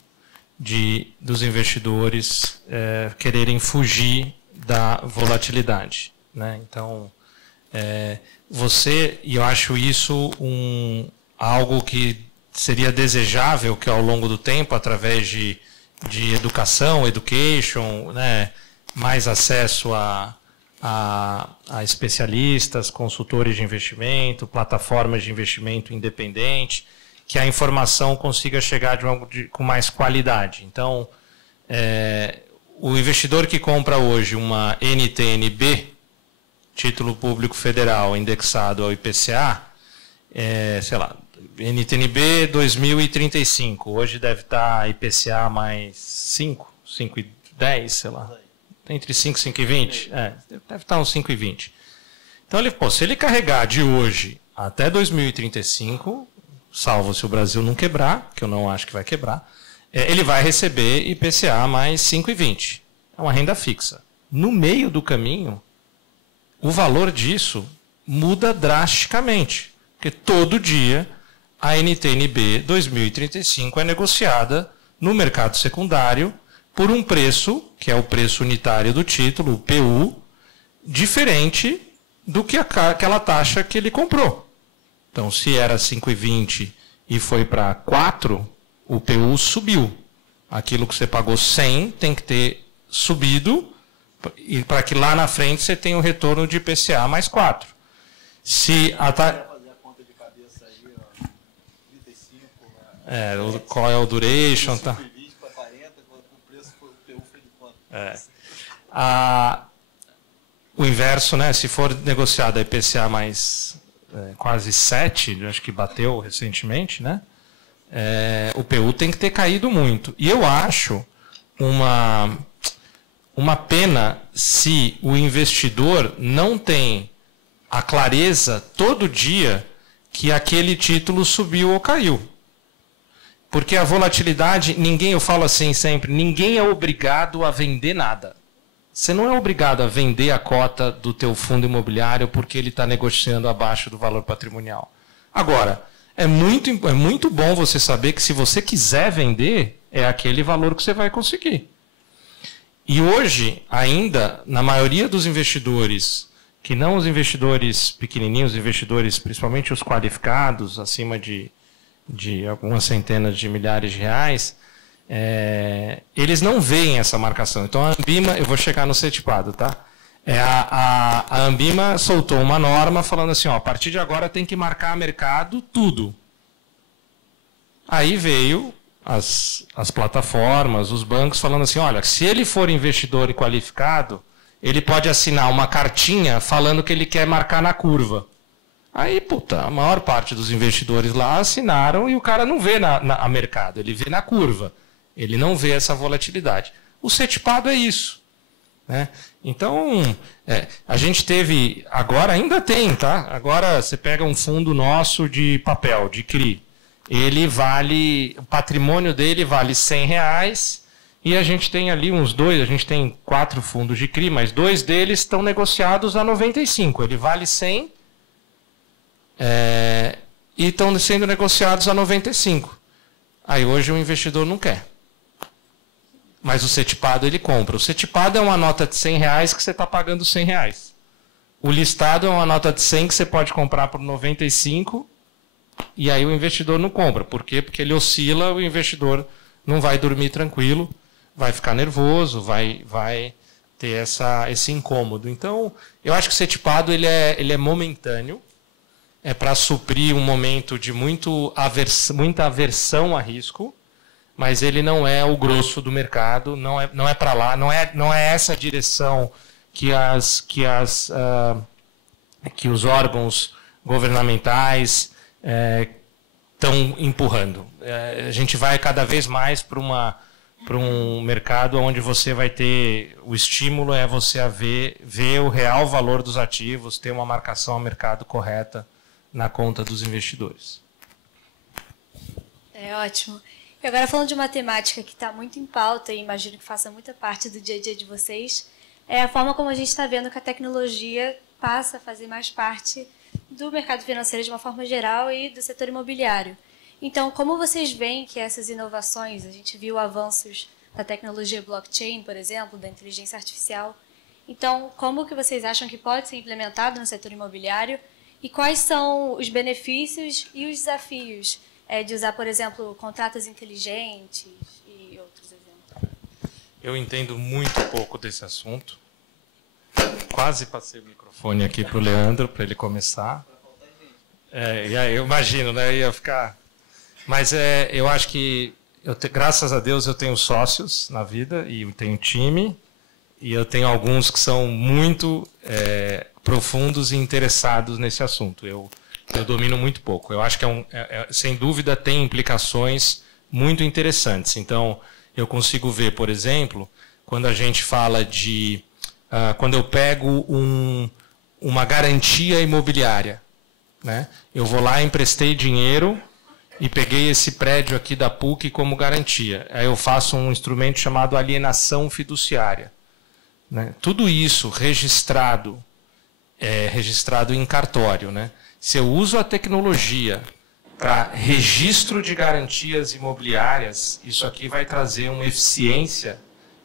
dos investidores quererem fugir da volatilidade, né? Então, E eu acho isso algo que seria desejável que ao longo do tempo, através de educação, education, né, mais acesso a especialistas, consultores de investimento, plataformas de investimento independente, que a informação consiga chegar com mais qualidade. Então, o investidor que compra hoje uma NTN-B, Título Público Federal indexado ao IPCA, sei lá, NTN-B 2035, hoje deve estar IPCA mais 5, 5,10, sei lá, entre 5 e 5,20, deve estar uns 5,20. Então, se ele carregar de hoje até 2035, salvo se o Brasil não quebrar, que eu não acho que vai quebrar, ele vai receber IPCA mais 5,20. É uma renda fixa. No meio do caminho, o valor disso muda drasticamente, porque todo dia a NTN-B 2035 é negociada no mercado secundário por um preço, que é o preço unitário do título, o PU, diferente do que aquela taxa que ele comprou. Então, se era 5,20 e foi para 4, o PU subiu. Aquilo que você pagou 100 tem que ter subido, e para que lá na frente você tenha o retorno de IPCA mais 4. Se a qual é o duration, tá? O inverso, né? Se for negociado a IPCA mais quase 7, acho que bateu recentemente, né? O PU tem que ter caído muito. E eu acho uma pena se o investidor não tem a clareza todo dia que aquele título subiu ou caiu. Porque a volatilidade, eu falo assim sempre, ninguém é obrigado a vender nada. Você não é obrigado a vender a cota do teu fundo imobiliário porque ele está negociando abaixo do valor patrimonial. Agora, é muito bom você saber que se você quiser vender, é aquele valor que você vai conseguir. E hoje, ainda, na maioria dos investidores, que não os investidores pequenininhos, os investidores, principalmente os qualificados, acima de algumas centenas de milhares de reais, eles não veem essa marcação. Então, a Ambima, eu vou chegar no CETIPado, tá? A Ambima soltou uma norma falando assim, a partir de agora tem que marcar mercado tudo. Aí veio as plataformas, os bancos falando assim, olha, se ele for investidor e qualificado, ele pode assinar uma cartinha falando que ele quer marcar na curva. Aí, a maior parte dos investidores lá assinaram e o cara não vê a mercado, ele vê na curva. Ele não vê essa volatilidade. O CETIPado é isso. Né? Então, a gente teve, agora ainda tem, tá? Agora você pega um fundo nosso de papel, de CRI. O patrimônio dele vale R$100 e a gente tem ali a gente tem 4 fundos de CRI, mas 2 deles estão negociados a 95. Ele vale 100 e estão sendo negociados a 95. Aí hoje o investidor não quer. Mas o CETIPado ele compra. O CETIPado é uma nota de R$100 que você está pagando R$100. O listado é uma nota de 100 que você pode comprar por 95 e aí o investidor não compra. Por quê? Porque ele oscila, o investidor não vai dormir tranquilo, vai ficar nervoso, vai ter esse incômodo. Então, eu acho que o CETIPado ele é momentâneo, é para suprir um momento de muita aversão a risco, mas ele não é o grosso do mercado, não é para lá, não é essa direção que os órgãos governamentais estão empurrando. A gente vai cada vez mais para um mercado onde você vai ter o estímulo você ver o real valor dos ativos, ter uma marcação a mercado correta na conta dos investidores. Ótimo. E agora falando de uma temática que está muito em pauta e imagino que faça muita parte do dia a dia de vocês, é a forma como a gente está vendo que a tecnologia passa a fazer mais parte do mercado financeiro de uma forma geral e do setor imobiliário. Então, como vocês veem que essas inovações, a gente viu avanços da tecnologia blockchain, por exemplo, da inteligência artificial, Então, como que vocês acham que pode ser implementado no setor imobiliário e quais são os benefícios e os desafios de usar, por exemplo, contratos inteligentes e outros exemplos? Eu entendo muito pouco desse assunto. Quase passei o microfone aqui para o Leandro, para ele começar. E aí eu imagino, né? Ia ficar... Mas eu acho que, graças a Deus, eu tenho sócios na vida e eu tenho time. E eu tenho alguns que são muito profundos e interessados nesse assunto. Eu domino muito pouco. Eu acho que, sem dúvida, tem implicações muito interessantes. Então, eu consigo ver, por exemplo, quando a gente fala de... quando eu pego uma garantia imobiliária, né? Eu vou lá, emprestei dinheiro e peguei esse prédio aqui da PUC como garantia. Aí eu faço um instrumento chamado alienação fiduciária. Né? Tudo isso registrado em cartório. Né? Se eu uso a tecnologia para registro de garantias imobiliárias, isso aqui vai trazer uma eficiência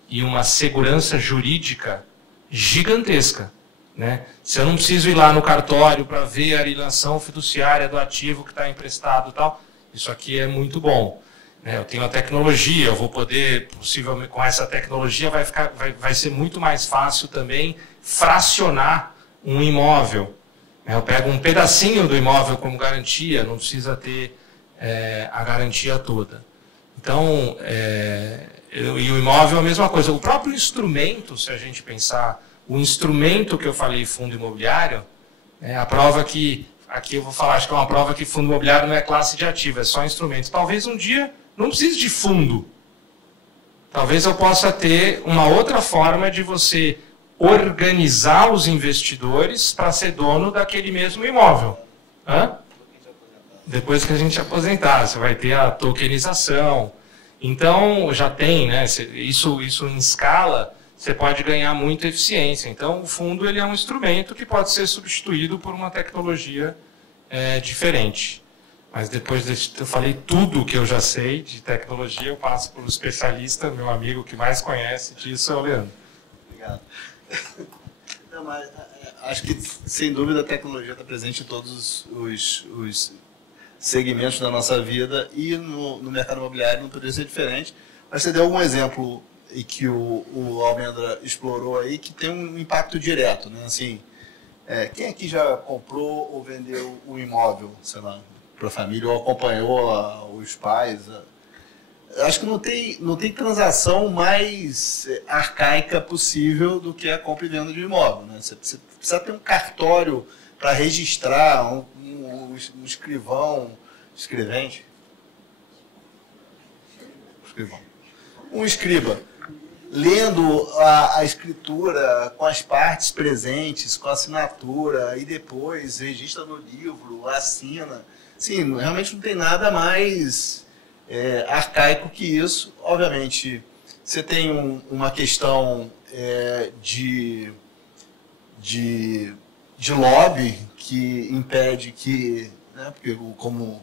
e uma segurança jurídica gigantesca. Né? Se eu não preciso ir lá no cartório para ver a alienação fiduciária do ativo que está emprestado e tal, isso aqui é muito bom. Né? Eu tenho a tecnologia, eu vou poder, possivelmente com essa tecnologia, vai ser muito mais fácil também fracionar um imóvel. Eu pego um pedacinho do imóvel como garantia, não precisa ter a garantia toda. Então, e o imóvel é a mesma coisa. O próprio instrumento, se a gente pensar, o instrumento que eu falei, fundo imobiliário, a prova que, aqui eu vou falar, acho que é uma prova que fundo imobiliário não é classe de ativo, é só instrumentos. Talvez um dia não precise de fundo. Talvez eu possa ter uma outra forma de você organizar os investidores para ser dono daquele mesmo imóvel. Depois que a gente aposentar, você vai ter a tokenização. Então, já tem, né? Isso em escala, você pode ganhar muita eficiência. Então, o fundo ele é um instrumento que pode ser substituído por uma tecnologia diferente. Mas depois eu falei tudo o que eu já sei de tecnologia, eu passo para o especialista, meu amigo que mais conhece disso é o Leandro. Obrigado. Não, mas acho que, sem dúvida, a tecnologia está presente em todos os segmentos da nossa vida e no mercado imobiliário não poderia ser diferente. Mas você deu algum exemplo e que o Almendra explorou aí que tem um impacto direto, né? Assim, quem aqui já comprou ou vendeu um imóvel, sei lá, para a família ou acompanhou os pais? Acho que não tem transação mais arcaica possível do que a compra e venda de imóvel, né? Você precisa ter um cartório para registrar, um escrivente, um escriba, lendo a escritura com as partes presentes, com a assinatura, e depois registra no livro, assina. Sim, realmente não tem nada mais arcaico que isso. Obviamente, você tem uma questão de lobby que impede que, né, porque como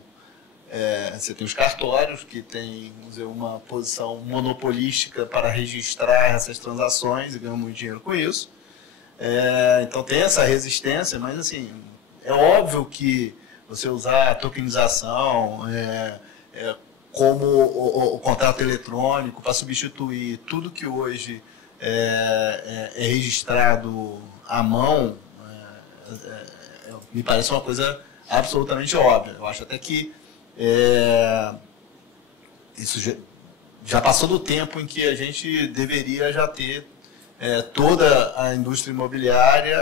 você tem os cartórios que têm, vamos dizer, uma posição monopolística para registrar essas transações e ganham muito dinheiro com isso. Então tem essa resistência, mas assim, é óbvio que você usar a tokenização como o contrato eletrônico para substituir tudo que hoje é registrado à mão, me parece uma coisa absolutamente óbvia. Eu acho até que isso já passou do tempo em que a gente deveria já ter toda a indústria imobiliária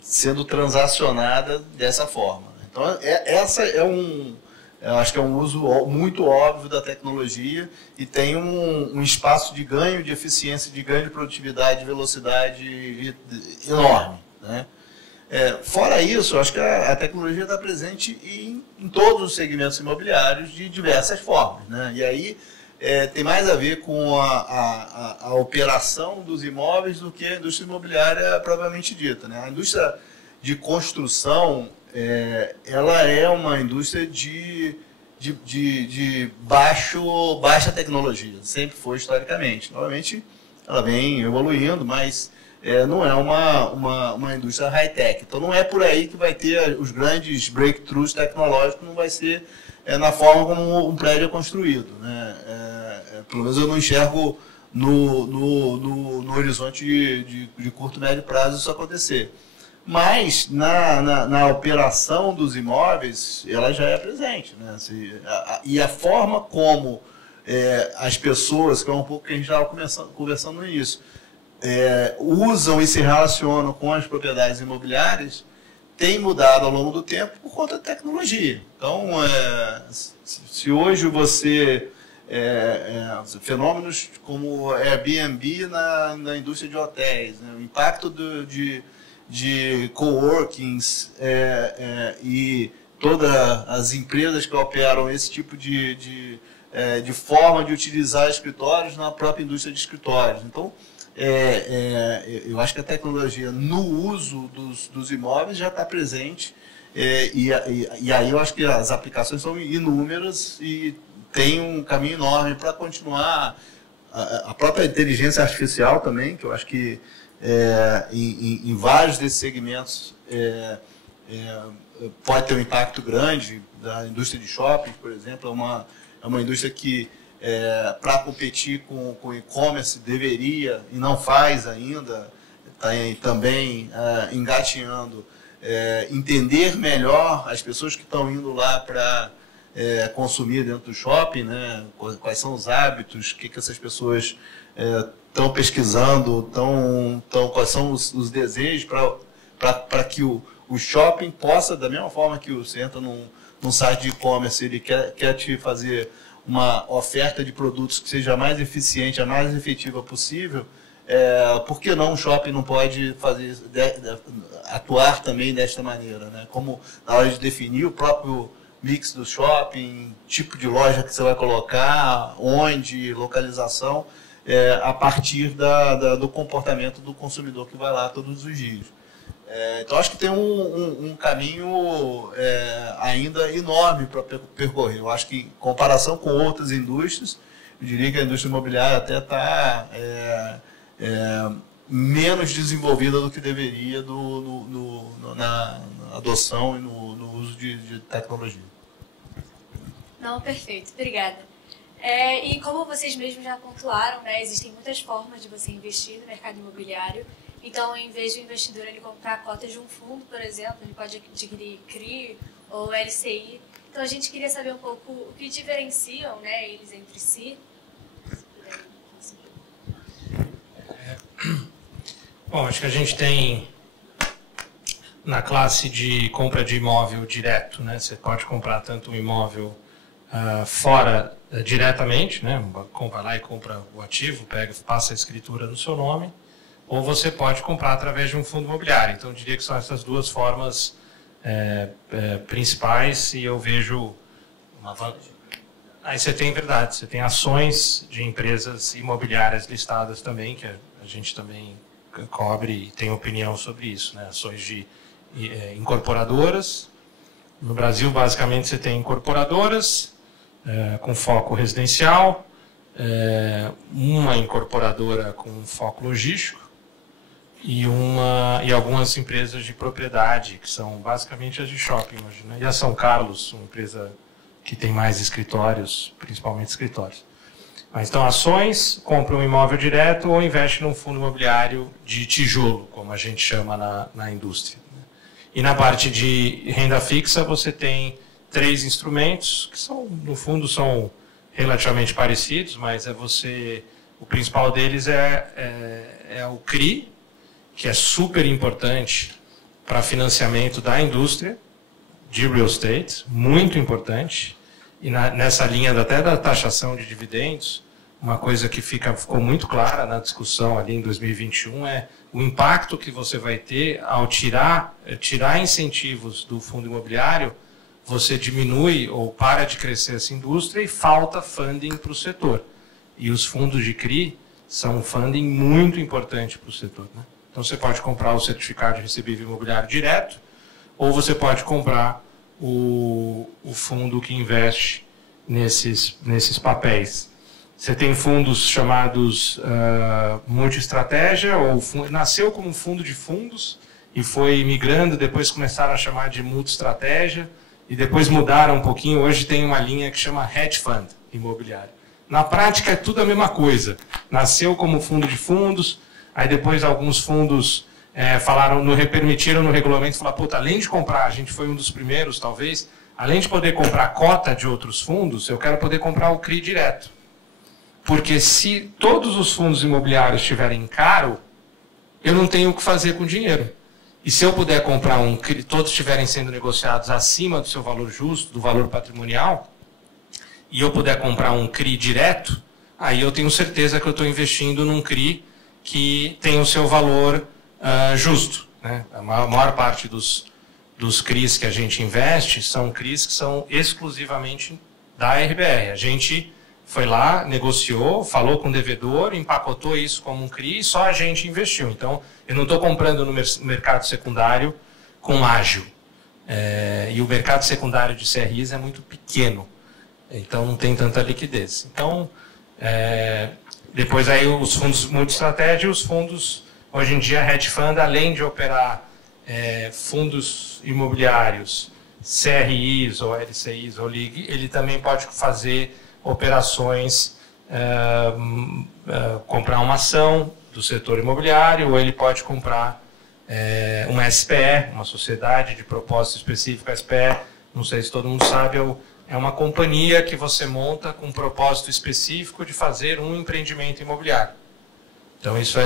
sendo transacionada dessa forma. Então, essa eu acho que é um uso muito óbvio da tecnologia e tem um espaço de ganho de eficiência, de ganho de produtividade, de velocidade enorme, né? Fora isso, eu acho que a tecnologia está presente em todos os segmentos imobiliários de diversas formas, né? E aí tem mais a ver com a operação dos imóveis do que a indústria imobiliária propriamente dita, né? A indústria de construção, ela é uma indústria de baixa tecnologia, sempre foi historicamente. Novamente, ela vem evoluindo, mas não é uma indústria high-tech. Então não é por aí que vai ter os grandes breakthroughs tecnológicos, não vai ser na forma como um prédio é construído, né? Pelo menos eu não enxergo no horizonte de curto e médio prazo isso acontecer. Mas na operação dos imóveis, ela já é presente, né? E a forma como as pessoas, que é um pouco que a gente estava conversando no início, usam e se relacionam com as propriedades imobiliárias, tem mudado ao longo do tempo por conta da tecnologia. Então, se hoje você... fenômenos como Airbnb na indústria de hotéis, né? O impacto de coworkings e todas as empresas que operam esse tipo de forma de utilizar escritórios na própria indústria de escritórios. Então, eu acho que a tecnologia no uso dos imóveis já está presente, e aí eu acho que as aplicações são inúmeras e tem um caminho enorme para continuar. A própria inteligência artificial também, que eu acho que em vários desses segmentos pode ter um impacto grande. Da indústria de shopping, por exemplo, é uma indústria que, para competir com o e-commerce, deveria, e não faz ainda, está também engatinhando, entender melhor as pessoas que estão indo lá para consumir dentro do shopping, né? Quais são os hábitos, o que essas pessoas estão pesquisando, quais são os desejos para que o shopping possa, da mesma forma que você entra num site de e-commerce, ele quer te fazer uma oferta de produtos que seja a mais eficiente, a mais efetiva possível, por que não o shopping não pode atuar também desta maneira, né? Como na hora de definir o próprio mix do shopping, tipo de loja que você vai colocar, onde, localização, a partir do comportamento do consumidor que vai lá todos os dias. Então, acho que tem um caminho ainda enorme para percorrer. Eu acho que, em comparação com outras indústrias, eu diria que a indústria imobiliária até está menos desenvolvida do que deveria na adoção e no uso de tecnologia. Não, perfeito. Obrigada. E como vocês mesmos já pontuaram, né, existem muitas formas de você investir no mercado imobiliário. Então, em vez do investidor ele comprar cotas de um fundo, por exemplo, ele pode adquirir CRI ou LCI. Então, a gente queria saber um pouco o que diferenciam, né, eles entre si. Bom, acho que a gente tem na classe de compra de imóvel direto, né? Você pode comprar tanto um imóvel fora diretamente, né? Vai lá e compra o ativo, passa a escritura no seu nome, ou você pode comprar através de um fundo imobiliário. Então, eu diria que são essas duas formas principais, e eu vejo uma vantagem. Aí você tem ações de empresas imobiliárias listadas também, que a gente também cobre e tem opinião sobre isso, né? Ações de incorporadoras. No Brasil, basicamente, você tem incorporadoras com foco residencial, uma incorporadora com foco logístico e algumas empresas de propriedade, que são basicamente as de shopping hoje, né? E a São Carlos, uma empresa que tem mais escritórios, principalmente escritórios. Mas então, ações, compra um imóvel direto ou investe num fundo imobiliário de tijolo, como a gente chama na indústria. E na parte de renda fixa, você tem 3 instrumentos, que no fundo são relativamente parecidos, mas o principal deles é o CRI, que é super importante para financiamento da indústria de real estate, muito importante. E nessa linha até da taxação de dividendos, uma coisa que ficou muito clara na discussão ali em 2021 é o impacto que você vai ter ao tirar incentivos do fundo imobiliário. Você diminui ou para de crescer essa indústria e falta funding para o setor. E os fundos de CRI são um funding muito importante para o setor, né? Então, você pode comprar o certificado de recebível imobiliário direto, ou você pode comprar o fundo que investe nesses papéis. Você tem fundos chamados multi-estratégia, ou nasceu como um fundo de fundos e foi migrando, depois começaram a chamar de multi-estratégia e depois mudaram um pouquinho. Hoje tem uma linha que chama hedge fund imobiliário. Na prática é tudo a mesma coisa. Nasceu como fundo de fundos, aí depois alguns fundos permitiram no regulamento, falar, puta, além de comprar, a gente foi um dos primeiros talvez, além de poder comprar cota de outros fundos, eu quero poder comprar o CRI direto. Porque se todos os fundos imobiliários estiverem caro, eu não tenho o que fazer com o dinheiro. E se eu puder comprar um CRI, todos estiverem sendo negociados acima do seu valor justo, do valor patrimonial, e eu puder comprar um CRI direto, aí eu tenho certeza que eu estou investindo num CRI que tem o seu valor justo, né? A maior parte dos CRIs que a gente investe são CRIs que são exclusivamente da RBR. A gente foi lá, negociou, falou com o devedor, empacotou isso como um CRI e só a gente investiu. Então, eu não estou comprando no mercado secundário com ágil. E o mercado secundário de CRIs é muito pequeno. Então, não tem tanta liquidez. Então, depois aí os fundos multi-estratégia e os fundos, hoje em dia, hedge fund, além de operar fundos imobiliários, CRIs ou LCIs ou LIG, ele também pode fazer operações, comprar uma ação do setor imobiliário, ou ele pode comprar uma SPE, uma sociedade de propósito específico. A SPE, não sei se todo mundo sabe, é uma companhia que você monta com um propósito específico de fazer um empreendimento imobiliário. Então isso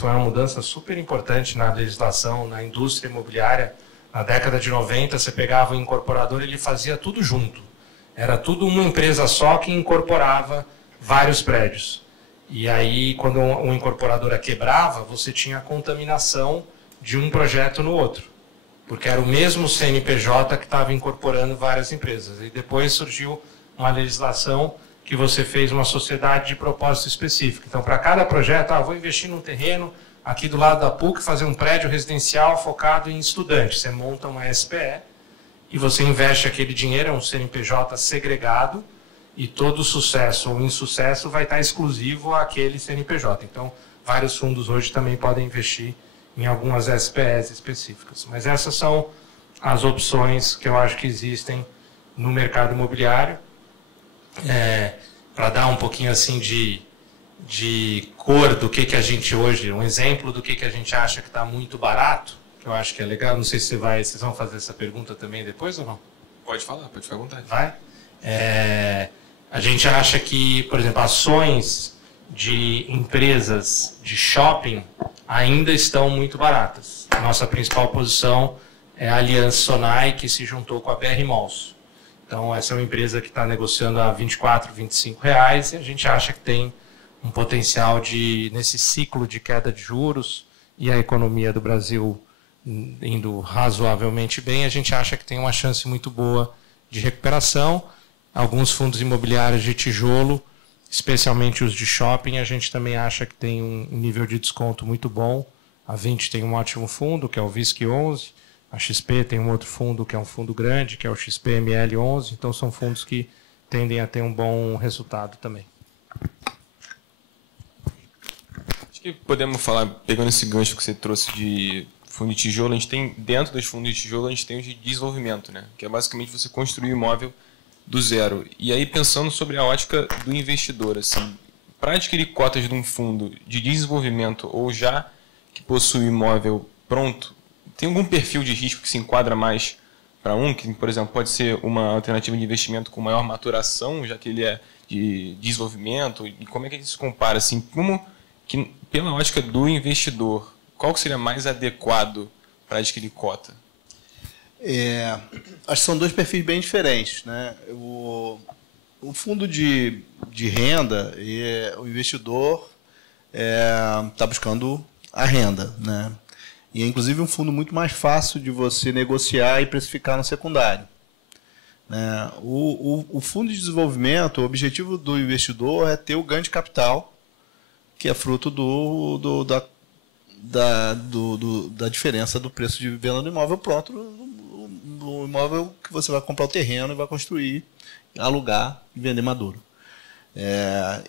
foi uma mudança super importante na legislação, na indústria imobiliária. Na década de 90, você pegava um incorporador e ele fazia tudo junto. Era tudo uma empresa só que incorporava vários prédios. E aí, quando uma incorporadora quebrava, você tinha a contaminação de um projeto no outro. Porque era o mesmo CNPJ que estava incorporando várias empresas. E depois surgiu uma legislação que você fez uma sociedade de propósito específico. Então, para cada projeto, vou investir num terreno aqui do lado da PUC, fazer um prédio residencial focado em estudantes. Você monta uma SPE e você investe aquele dinheiro, é um CNPJ segregado, e todo sucesso ou insucesso vai estar exclusivo àquele CNPJ. Então, vários fundos hoje também podem investir em algumas SPEs específicas. Mas essas são as opções que eu acho que existem no mercado imobiliário. Para dar um pouquinho assim de cor do que a gente hoje, um exemplo do que a gente acha que está muito barato, que eu acho que é legal. Não sei se vocês vão fazer essa pergunta também depois ou não? Pode falar, pode ficar à vontade. Vai? A gente acha que, por exemplo, ações de empresas de shopping ainda estão muito baratas. Nossa principal posição é a Aliança Sonai, que se juntou com a BR Malls. Então, essa é uma empresa que está negociando a R$ 24, R$ 25, e a gente acha que tem um potencial nesse ciclo de queda de juros e a economia do Brasil indo razoavelmente bem, a gente acha que tem uma chance muito boa de recuperação. Alguns fundos imobiliários de tijolo, especialmente os de shopping, a gente também acha que tem um nível de desconto muito bom. A 20 tem um ótimo fundo, que é o VISC 11. A XP tem um outro fundo, que é um fundo grande, que é o XPML 11. Então, são fundos que tendem a ter um bom resultado também. Acho que podemos falar, pegando esse gancho que você trouxe de fundo de tijolo, a gente tem, dentro dos fundos de tijolo, a gente tem os de desenvolvimento, né? Que é basicamente você construir o imóvel do zero. E aí, pensando sobre a ótica do investidor, assim, para adquirir cotas de um fundo de desenvolvimento ou já que possui imóvel pronto, tem algum perfil de risco que se enquadra mais para que, por exemplo, pode ser uma alternativa de investimento com maior maturação, já que ele é de desenvolvimento? E como é que isso se compara? Assim, como que, pela ótica do investidor, qual que seria mais adequado para adquirir cota? Acho que são dois perfis bem diferentes, né? O fundo de renda, o investidor está buscando a renda, né? E é inclusive um fundo muito mais fácil de você negociar e precificar no secundário, né? O fundo de desenvolvimento, o objetivo do investidor é ter o ganho de capital, que é fruto da diferença do preço de venda do imóvel pronto, do imóvel que você vai comprar o terreno e vai construir, alugar e vender maduro.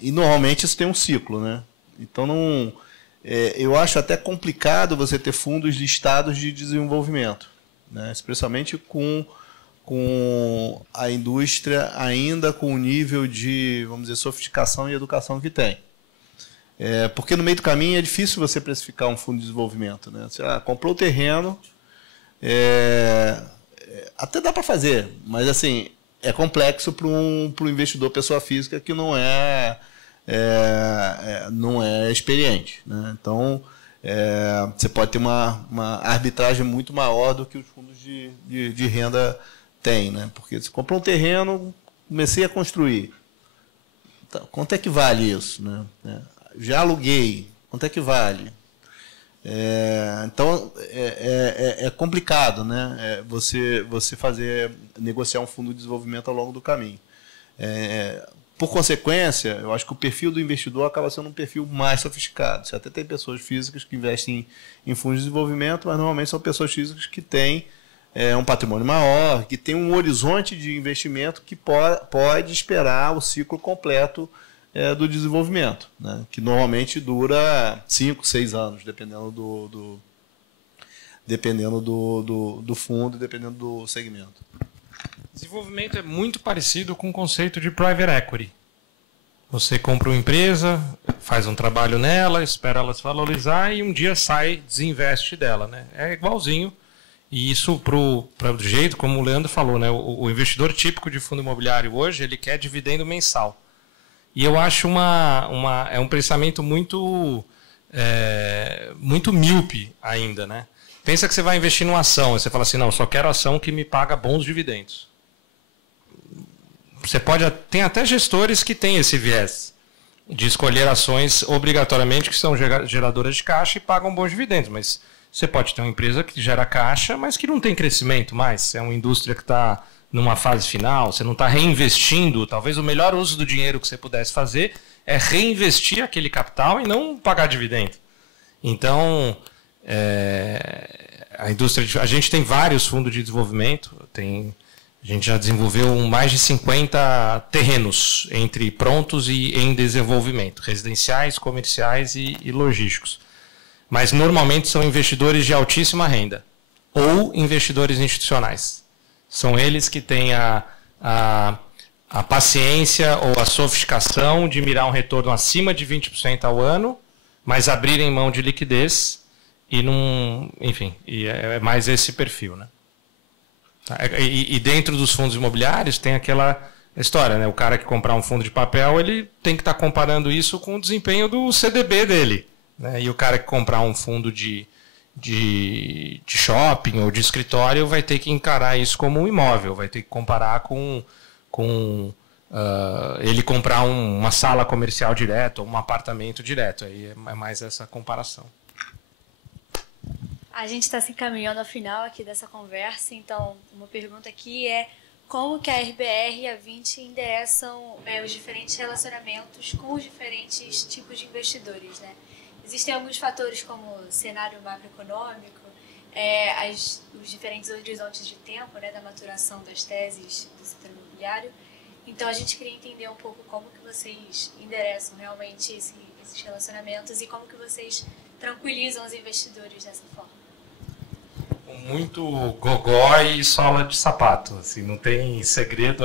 E normalmente isso tem um ciclo, né? Então não, eu acho até complicado você ter fundos listados de desenvolvimento, né? Especialmente com a indústria ainda com o nível de, vamos dizer, sofisticação e educação que tem. Porque no meio do caminho é difícil você precificar um fundo de desenvolvimento, né? Você comprou o terreno, até dá para fazer, mas assim é complexo para um investidor pessoa física que não é experiente, né? Então você pode ter uma arbitragem muito maior do que os fundos de renda têm, né? Porque você comprou um terreno, comecei a construir, então, quanto é que vale isso, né? Já aluguei, quanto é que vale? Então é complicado, né? Você negociar um fundo de desenvolvimento ao longo do caminho. Por consequência, eu acho que o perfil do investidor acaba sendo um perfil mais sofisticado. Você até tem pessoas físicas que investem em fundos de desenvolvimento, mas normalmente são pessoas físicas que têm um patrimônio maior, que tem um horizonte de investimento que pode esperar o ciclo completo do desenvolvimento, né? Que normalmente dura 5, 6 anos, dependendo do fundo e dependendo do segmento. Desenvolvimento é muito parecido com o conceito de private equity. Você compra uma empresa, faz um trabalho nela, espera ela se valorizar e um dia sai, desinveste dela, né? É igualzinho. E isso, para o jeito, como o Leandro falou, né? O investidor típico de fundo imobiliário hoje, ele quer dividendo mensal. E eu acho um pensamento muito míope ainda, né? Pensa que você vai investir numa ação, e você fala assim, não, eu só quero ação que me paga bons dividendos. Tem até gestores que têm esse viés de escolher ações obrigatoriamente que são geradoras de caixa e pagam bons dividendos, mas você pode ter uma empresa que gera caixa, mas que não tem crescimento mais. É uma indústria que está numa fase final, você não está reinvestindo. Talvez o melhor uso do dinheiro que você pudesse fazer é reinvestir aquele capital e não pagar dividendo. Então, a gente tem vários fundos de desenvolvimento, a gente já desenvolveu mais de 50 terrenos entre prontos e em desenvolvimento, residenciais, comerciais e logísticos. Mas normalmente são investidores de altíssima renda ou investidores institucionais. São eles que têm a paciência ou a sofisticação de mirar um retorno acima de 20% ao ano, mas abrirem mão de liquidez e não, enfim, é mais esse perfil, né? E dentro dos fundos imobiliários tem aquela história, né? O cara que comprar um fundo de papel, ele tem que estar comparando isso com o desempenho do CDB dele, né? E o cara que comprar um fundo de shopping ou de escritório vai ter que encarar isso como um imóvel, vai ter que comparar com ele comprar uma sala comercial direto ou um apartamento direto. Aí é mais essa comparação. A gente está se encaminhando ao final aqui dessa conversa, então uma pergunta aqui é como que a RBR e a Vinci endereçam os diferentes relacionamentos com os diferentes tipos de investidores, né? Existem alguns fatores como cenário macroeconômico, os diferentes horizontes de tempo, né, da maturação das teses do setor imobiliário. Então a gente queria entender um pouco como que vocês endereçam realmente esses relacionamentos e como que vocês tranquilizam os investidores dessa forma. Muito gogó e sola de sapato, assim, não tem segredo,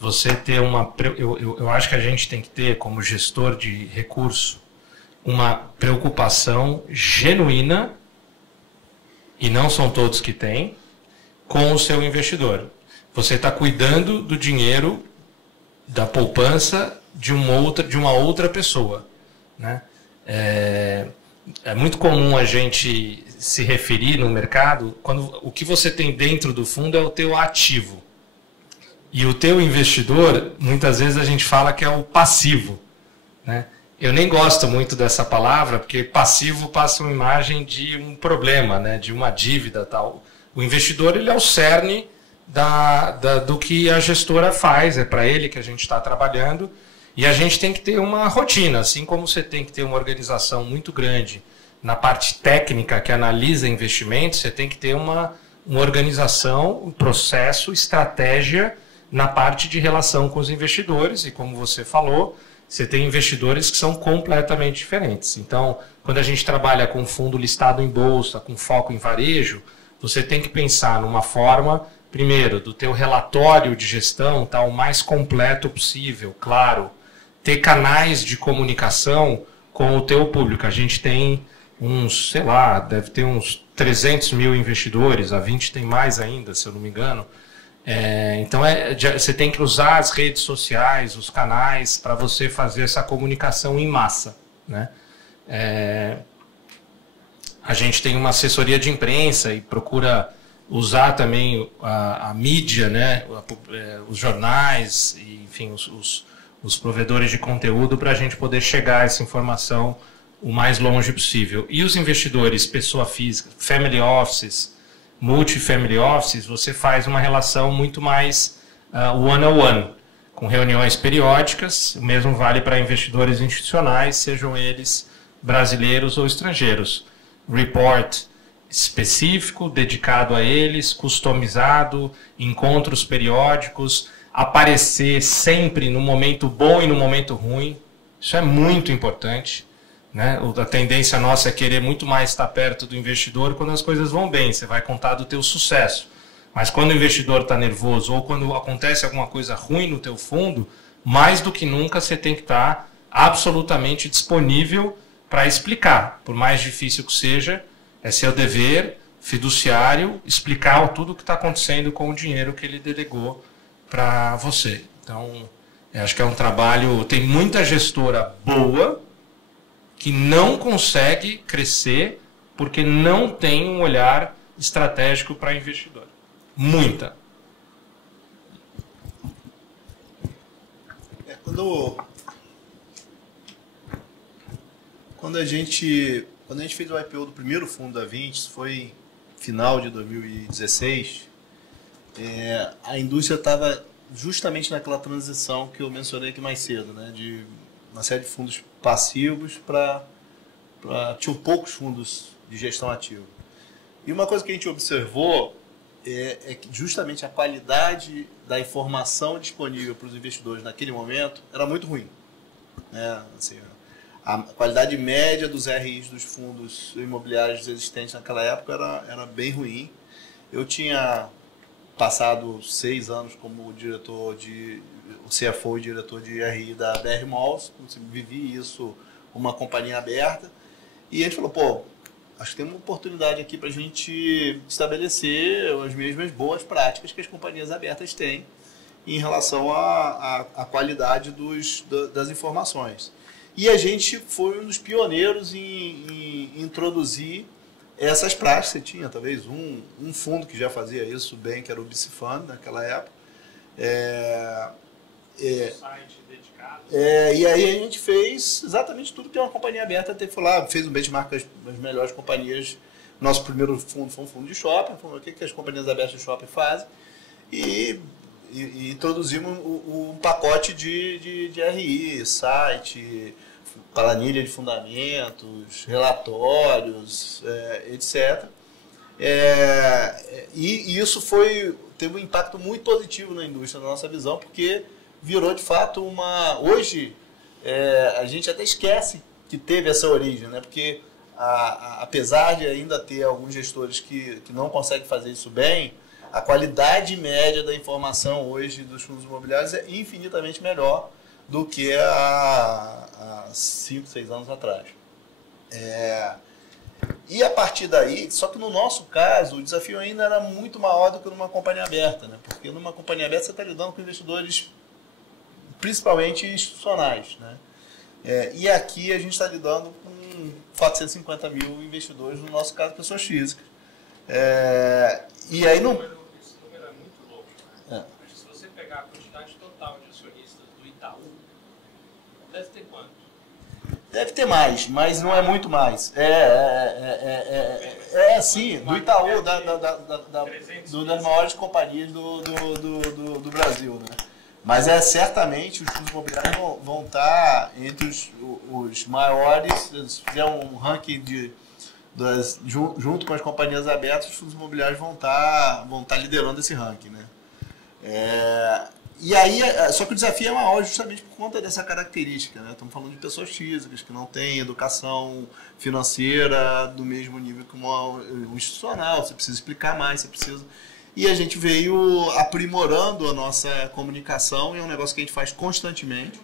você ter eu acho que a gente tem que ter, como gestor de recurso, uma preocupação genuína, e não são todos que têm, com o seu investidor. Você está cuidando do dinheiro, da poupança de uma outra pessoa, né? É muito comum a gente se referir no mercado quando o que você tem dentro do fundo é o teu ativo. E o teu investidor, muitas vezes a gente fala que é o passivo, né? Eu nem gosto muito dessa palavra, porque passivo passa uma imagem de um problema, né? De uma dívida tal. O investidor, ele é o cerne do que a gestora faz, é para ele que a gente está trabalhando. E a gente tem que ter uma rotina, assim como você tem que ter uma organização muito grande na parte técnica que analisa investimentos, você tem que ter uma organização, um processo, estratégia na parte de relação com os investidores, e como você falou, você tem investidores que são completamente diferentes. Então, quando a gente trabalha com fundo listado em bolsa, com foco em varejo, você tem que pensar numa forma, primeiro, do teu relatório de gestão estar o mais completo possível, claro, ter canais de comunicação com o teu público. A gente tem uns, sei lá, deve ter uns 300 mil investidores, a 20 tem mais ainda, se eu não me engano. Então, você tem que usar as redes sociais, os canais, para você fazer essa comunicação em massa, né? A gente tem uma assessoria de imprensa e procura usar também a mídia, né? Os jornais, e, enfim, os provedores de conteúdo para a gente poder chegar a essa informação o mais longe possível. E os investidores, pessoa física, family offices, multifamily offices, você faz uma relação muito mais one-on-one, com reuniões periódicas. O mesmo vale para investidores institucionais, sejam eles brasileiros ou estrangeiros. Report específico, dedicado a eles, customizado, encontros periódicos, aparecer sempre no momento bom e no momento ruim. Isso é muito importante, né? A tendência nossa é querer muito mais estar perto do investidor quando as coisas vão bem, você vai contar do teu sucesso. Mas quando o investidor está nervoso ou quando acontece alguma coisa ruim no teu fundo, mais do que nunca você tem que estar absolutamente disponível para explicar. Por mais difícil que seja, é seu dever fiduciário explicar tudo o que está acontecendo com o dinheiro que ele delegou para você. Então, acho que é um trabalho... Tem muita gestora boa que não consegue crescer porque não tem um olhar estratégico para investidor. Muita. Quando a gente fez o IPO do primeiro fundo da Vinci, foi final de 2016, a indústria estava justamente naquela transição que eu mencionei aqui mais cedo, né, de uma série de fundos passivos para tinham poucos fundos de gestão ativa. E uma coisa que a gente observou é que justamente a qualidade da informação disponível para os investidores naquele momento era muito ruim, né? Assim, a qualidade média dos RIs dos fundos imobiliários existentes naquela época era bem ruim. Eu tinha passado 6 anos como o CFO e diretor de RI da BR Malls, vivi isso, uma companhia aberta, e a gente falou, pô, acho que tem uma oportunidade aqui para a gente estabelecer as mesmas boas práticas que as companhias abertas têm em relação à qualidade das informações. E a gente foi um dos pioneiros em introduzir essas práticas. Você tinha talvez um fundo que já fazia isso bem, que era o BC Fund naquela época. Site dedicado. E aí a gente fez exatamente tudo que uma companhia aberta teve lá, fez um benchmark com as melhores companhias. Nosso primeiro fundo foi um fundo de shopping, o que as companhias abertas de shopping fazem, e introduzimos um pacote de RI, site, planilha de fundamentos, relatórios, etc. E isso teve um impacto muito positivo na indústria, na nossa visão, porque virou de fato hoje a gente até esquece que teve essa origem, né? Porque apesar de ainda ter alguns gestores que não conseguem fazer isso bem, a qualidade média da informação hoje dos fundos imobiliários é infinitamente melhor do que há 5, 6 anos atrás. E a partir daí, só que no nosso caso, o desafio ainda era muito maior do que numa companhia aberta, né? Porque numa companhia aberta você está lidando com investidores principalmente institucionais, né? E aqui a gente está lidando com 450 mil investidores, no nosso caso, pessoas físicas. E aí não... Esse número é muito louco, né? Mas se você pegar a quantidade total de acionistas do Itaú, deve ter quanto? Deve ter mais, mas não é muito mais. Sim, do Itaú, das maiores companhias do Brasil, né? Mas certamente os fundos imobiliários vão estar entre os maiores. Se fizer um ranking junto com as companhias abertas, os fundos imobiliários vão estar liderando esse ranking, né? E aí, só que o desafio é maior justamente por conta dessa característica, né? Estamos falando de pessoas físicas que não têm educação financeira do mesmo nível que um institucional. Você precisa explicar mais, você precisa... E a gente veio aprimorando a nossa comunicação, e é um negócio que a gente faz constantemente.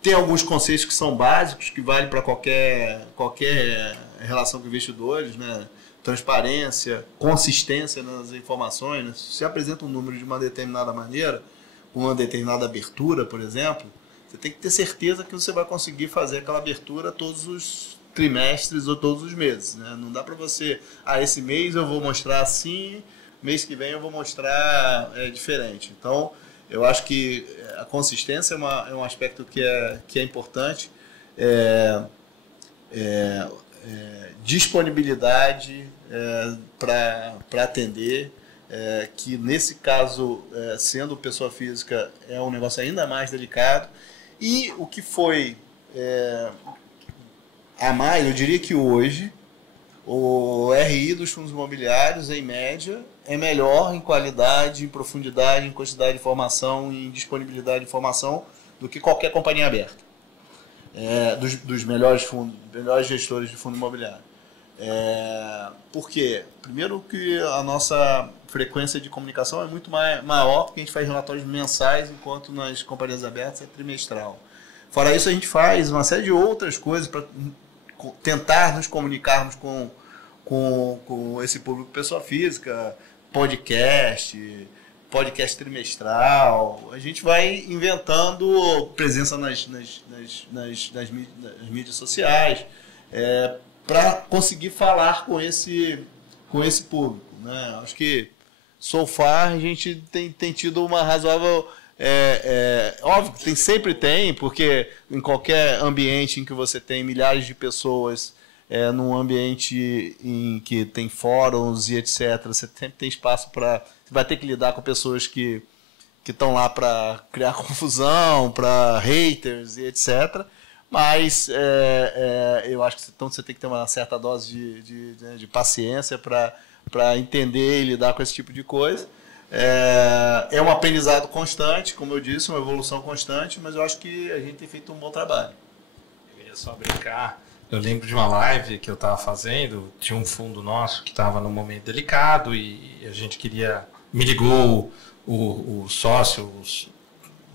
Tem alguns conceitos que são básicos, que valem para qualquer relação com investidores, né? Transparência, consistência nas informações, né? Se você apresenta um número de uma determinada maneira, uma determinada abertura, por exemplo, você tem que ter certeza que você vai conseguir fazer aquela abertura todos os trimestres ou todos os meses, né? Não dá para você, esse mês eu vou mostrar assim, mês que vem eu vou mostrar diferente. Então, eu acho que a consistência é um aspecto que é importante. Disponibilidade para atender, que nesse caso, sendo pessoa física, é um negócio ainda mais delicado. E o que foi a mais, eu diria que hoje, o RI dos fundos imobiliários, em média, é melhor em qualidade, em profundidade, em quantidade de informação, em disponibilidade de informação do que qualquer companhia aberta. Dos melhores gestores de fundo imobiliário. Por quê? Primeiro que a nossa frequência de comunicação é muito maior, porque a gente faz relatórios mensais, enquanto nas companhias abertas é trimestral. Fora isso, a gente faz uma série de outras coisas para tentar nos comunicarmos com esse público pessoa física, podcast trimestral. A gente vai inventando presença nas mídias sociais para conseguir falar com esse público, né? Acho que, so far, a gente tem tido uma razoável... óbvio que sempre tem, porque em qualquer ambiente em que você tem milhares de pessoas, num ambiente em que tem fóruns e etc., você sempre tem espaço para... Você vai ter que lidar com pessoas que estão lá para criar confusão, para haters e etc., mas eu acho que você tem que ter uma certa dose de paciência para entender e lidar com esse tipo de coisa. É um aprendizado constante, como eu disse, uma evolução constante, mas eu acho que a gente tem feito um bom trabalho. Eu ia só brincar. Eu lembro de uma live que eu estava fazendo, tinha um fundo nosso que estava num momento delicado e a gente queria... Me ligou o sócio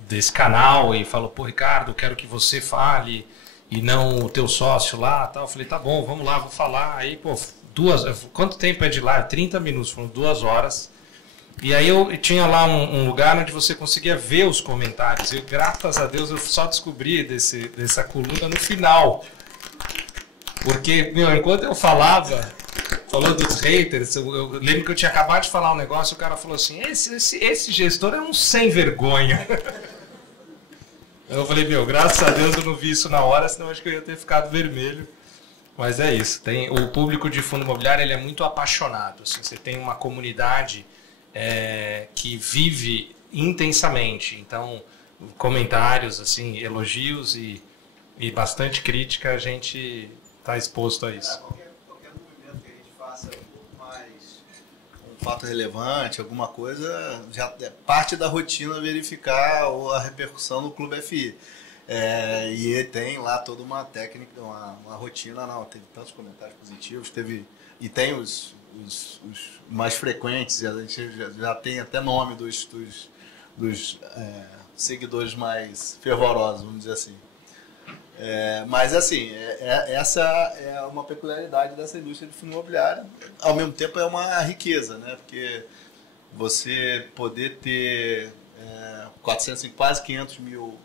desse canal e falou: pô, Ricardo, quero que você fale e não o teu sócio lá, tal. Eu falei: tá bom, vamos lá, vou falar. Aí, pô, quanto tempo é de live? 30 minutos, foram 2 horas. E aí eu tinha lá um lugar onde você conseguia ver os comentários. E graças a Deus eu só descobri dessa coluna no final. Porque, enquanto eu falando dos haters, eu lembro que eu tinha acabado de falar um negócio, o cara falou assim: esse gestor é um sem vergonha. Eu falei: graças a Deus eu não vi isso na hora, senão acho que eu ia ter ficado vermelho. Mas é isso, o público de fundo imobiliário ele é muito apaixonado. Assim, você tem uma comunidade que vive intensamente. Então, comentários, assim, elogios e bastante crítica, a gente está exposto a isso. Qualquer movimento que a gente faça mais um fato relevante, alguma coisa, já parte da rotina verificar a repercussão no Clube FI. E tem lá toda uma técnica, uma rotina. Não, teve tantos comentários positivos, e tem os mais frequentes, a gente já tem até nome dos seguidores mais fervorosos, vamos dizer assim. Mas assim, essa é uma peculiaridade dessa indústria de fundo imobiliário. Ao mesmo tempo é uma riqueza, né? Porque você poder ter quase 500 mil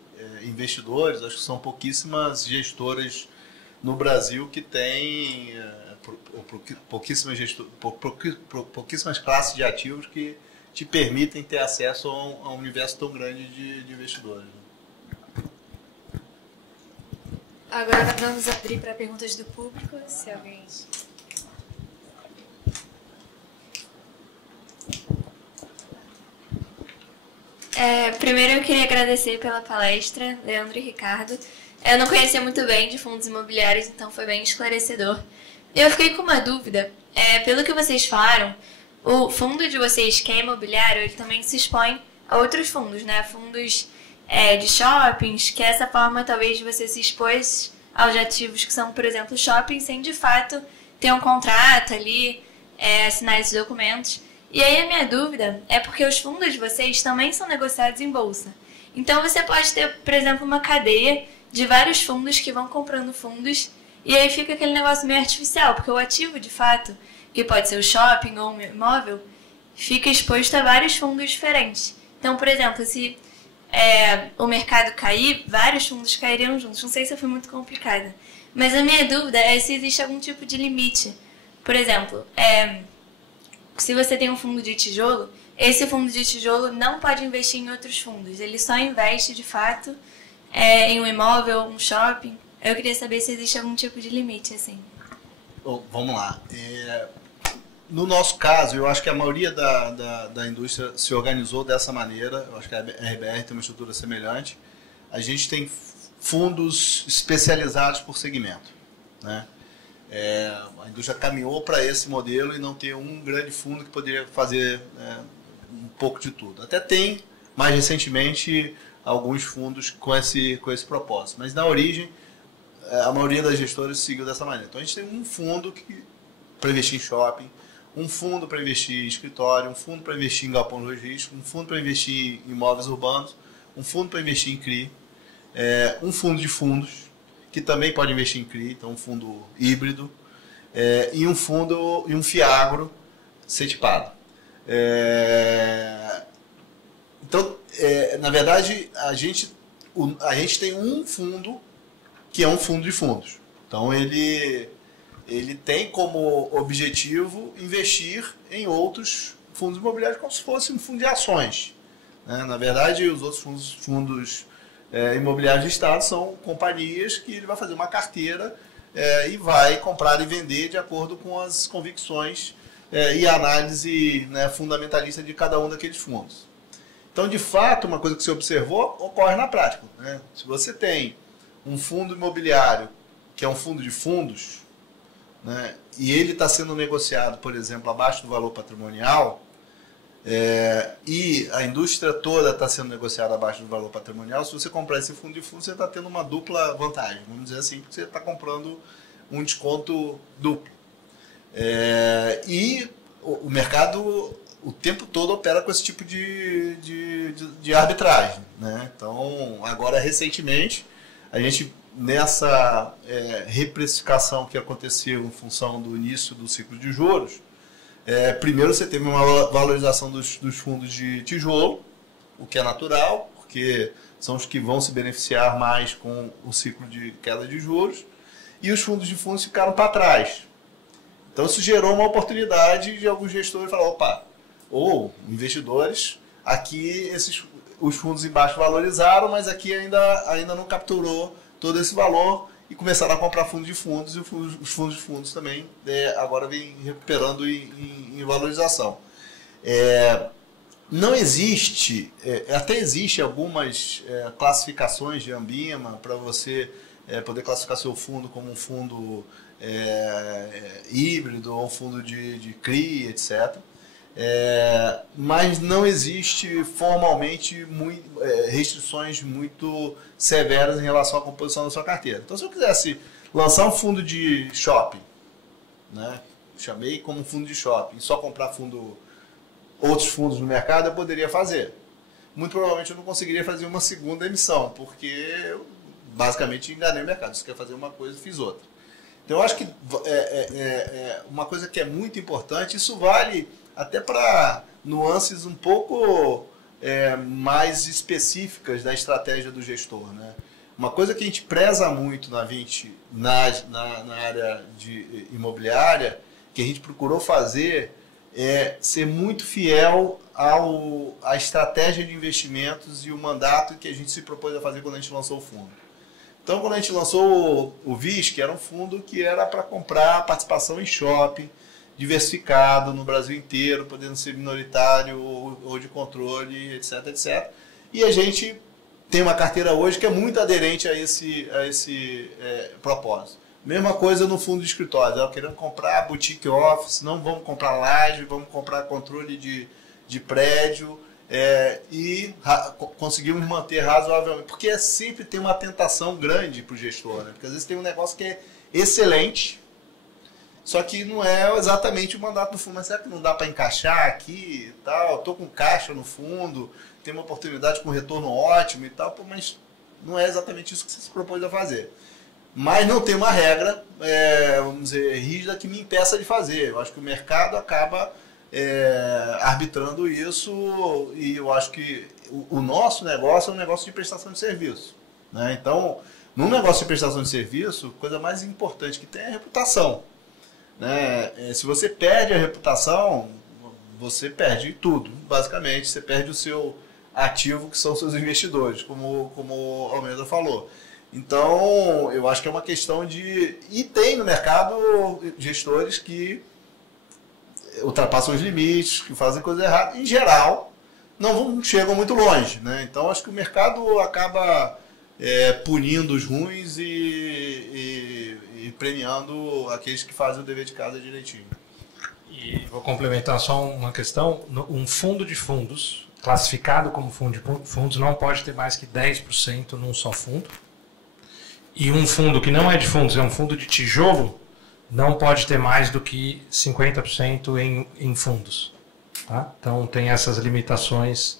investidores, acho que são pouquíssimas gestoras no Brasil que têm pouquíssimas classes de ativos que te permitem ter acesso a um universo tão grande de investidores. Agora vamos abrir para perguntas do público, se alguém... Primeiro eu queria agradecer pela palestra, Leandro e Ricardo. Eu não conhecia muito bem de fundos imobiliários, então foi bem esclarecedor. Eu fiquei com uma dúvida. Pelo que vocês falaram, o fundo de vocês, que é imobiliário, ele também se expõe a outros fundos, né? Fundos de shoppings, que é essa forma talvez de você se expor aos ativos que são, por exemplo, shopping, sem de fato ter um contrato ali, assinar esses documentos. E aí a minha dúvida é porque os fundos de vocês também são negociados em bolsa. Então você pode ter, por exemplo, uma cadeia de vários fundos que vão comprando fundos e aí fica aquele negócio meio artificial, porque o ativo, de fato, que pode ser o shopping ou um imóvel, fica exposto a vários fundos diferentes. Então, por exemplo, se o mercado cair, vários fundos cairiam juntos. Não sei se eu fui muito complicada. Mas a minha dúvida é se existe algum tipo de limite. Por exemplo, se você tem um fundo de tijolo, esse fundo de tijolo não pode investir em outros fundos. Ele só investe, de fato, em um imóvel, um shopping. Eu queria saber se existe algum tipo de limite, assim. Bom, vamos lá. No nosso caso, eu acho que a maioria da indústria se organizou dessa maneira. Eu acho que a RBR tem uma estrutura semelhante. A gente tem fundos especializados por segmento, né? A indústria caminhou para esse modelo e não ter um grande fundo que poderia fazer um pouco de tudo. Até tem, mais recentemente, alguns fundos com esse propósito. Mas, na origem, a maioria das gestoras seguiu dessa maneira. Então, a gente tem um fundo para investir em shopping, um fundo para investir em escritório, um fundo para investir em galpão logístico, um fundo para investir em imóveis urbanos, um fundo para investir em CRI, um fundo de fundos, que também pode investir em CRI, então um fundo híbrido, e um FIAGRO setipado. Então, na verdade, a gente tem um fundo que é um fundo de fundos. Então, ele tem como objetivo investir em outros fundos imobiliários como se fosse um fundo de ações, né? Na verdade, os outros fundos imobiliários de Estado são companhias que ele vai fazer uma carteira e vai comprar e vender de acordo com as convicções e a análise, né, fundamentalista de cada um daqueles fundos. Então, de fato, uma coisa que você observou ocorre na prática, né? Se você tem um fundo imobiliário que é um fundo de fundos, né, e ele está sendo negociado, por exemplo, abaixo do valor patrimonial, e a indústria toda está sendo negociada abaixo do valor patrimonial, se você comprar esse fundo de fundos, você está tendo uma dupla vantagem, vamos dizer assim, porque você está comprando um desconto duplo. E o mercado o tempo todo opera com esse tipo de arbitragem, né? Então, agora, recentemente, a gente, nessa reprecificação que aconteceu em função do início do ciclo de juros, primeiro você teve uma valorização dos fundos de tijolo, o que é natural, porque são os que vão se beneficiar mais com o ciclo de queda de juros, e os fundos de fundos ficaram para trás. Então isso gerou uma oportunidade de alguns gestores falar, opa, ou investidores, aqui os fundos embaixo valorizaram, mas aqui ainda não capturou todo esse valor, e começaram a comprar fundos de fundos, e os fundos de fundos também agora vêm recuperando em valorização. Não existe, até existe algumas classificações de Ambima para você poder classificar seu fundo como um fundo híbrido ou um fundo de CRI, etc. Mas não existe formalmente restrições muito severas em relação à composição da sua carteira. Então, se eu quisesse lançar um fundo de shopping, né, chamei como fundo de shopping, e só comprar outros fundos no mercado, eu poderia fazer. Muito provavelmente eu não conseguiria fazer uma segunda emissão, porque eu basicamente enganei o mercado. Se quer fazer uma coisa, fiz outra. Então, eu acho que uma coisa que é muito importante, isso vale até para nuances um pouco mais específicas da estratégia do gestor, né? Uma coisa que a gente preza muito na Vinci, na área de imobiliária, que a gente procurou fazer, é ser muito fiel à estratégia de investimentos e o mandato que a gente se propôs a fazer quando a gente lançou o fundo. Então, quando a gente lançou o VIS, que era um fundo que era para comprar participação em shopping, diversificado no Brasil inteiro, podendo ser minoritário ou de controle, etc, etc. E a gente tem uma carteira hoje que é muito aderente a esse propósito. Mesma coisa no fundo de escritório. Querendo comprar boutique office, não vamos comprar laje, vamos comprar controle de prédio, e conseguimos manter razoavelmente, porque sempre tem uma tentação grande para o gestor, né? Porque às vezes tem um negócio que é excelente, só que não é exatamente o mandato do fundo. Mas será que não dá para encaixar aqui e tal? Estou com caixa no fundo, tem uma oportunidade com retorno ótimo e tal, mas não é exatamente isso que você se propôs a fazer. Mas não tem uma regra, vamos dizer, rígida que me impeça de fazer. Eu acho que o mercado acaba arbitrando isso, e eu acho que o nosso negócio é um negócio de prestação de serviço, né? Então, num negócio de prestação de serviço, a coisa mais importante que tem é a reputação, né? Se você perde a reputação, você perde tudo, basicamente. Você perde o seu ativo, que são os seus investidores, como o Almeida falou. Então, eu acho que é uma questão de... E tem no mercado gestores que ultrapassam os limites, que fazem coisa errada. Em geral, não chegam muito longe, né? Então, acho que o mercado acaba punindo os ruins e premiando aqueles que fazem o dever de casa direitinho. E vou complementar só uma questão. Um fundo de fundos, classificado como fundo de fundos, não pode ter mais que 10% num só fundo. E um fundo que não é de fundos, é um fundo de tijolo, não pode ter mais do que 50% em fundos. Tá? Então tem essas limitações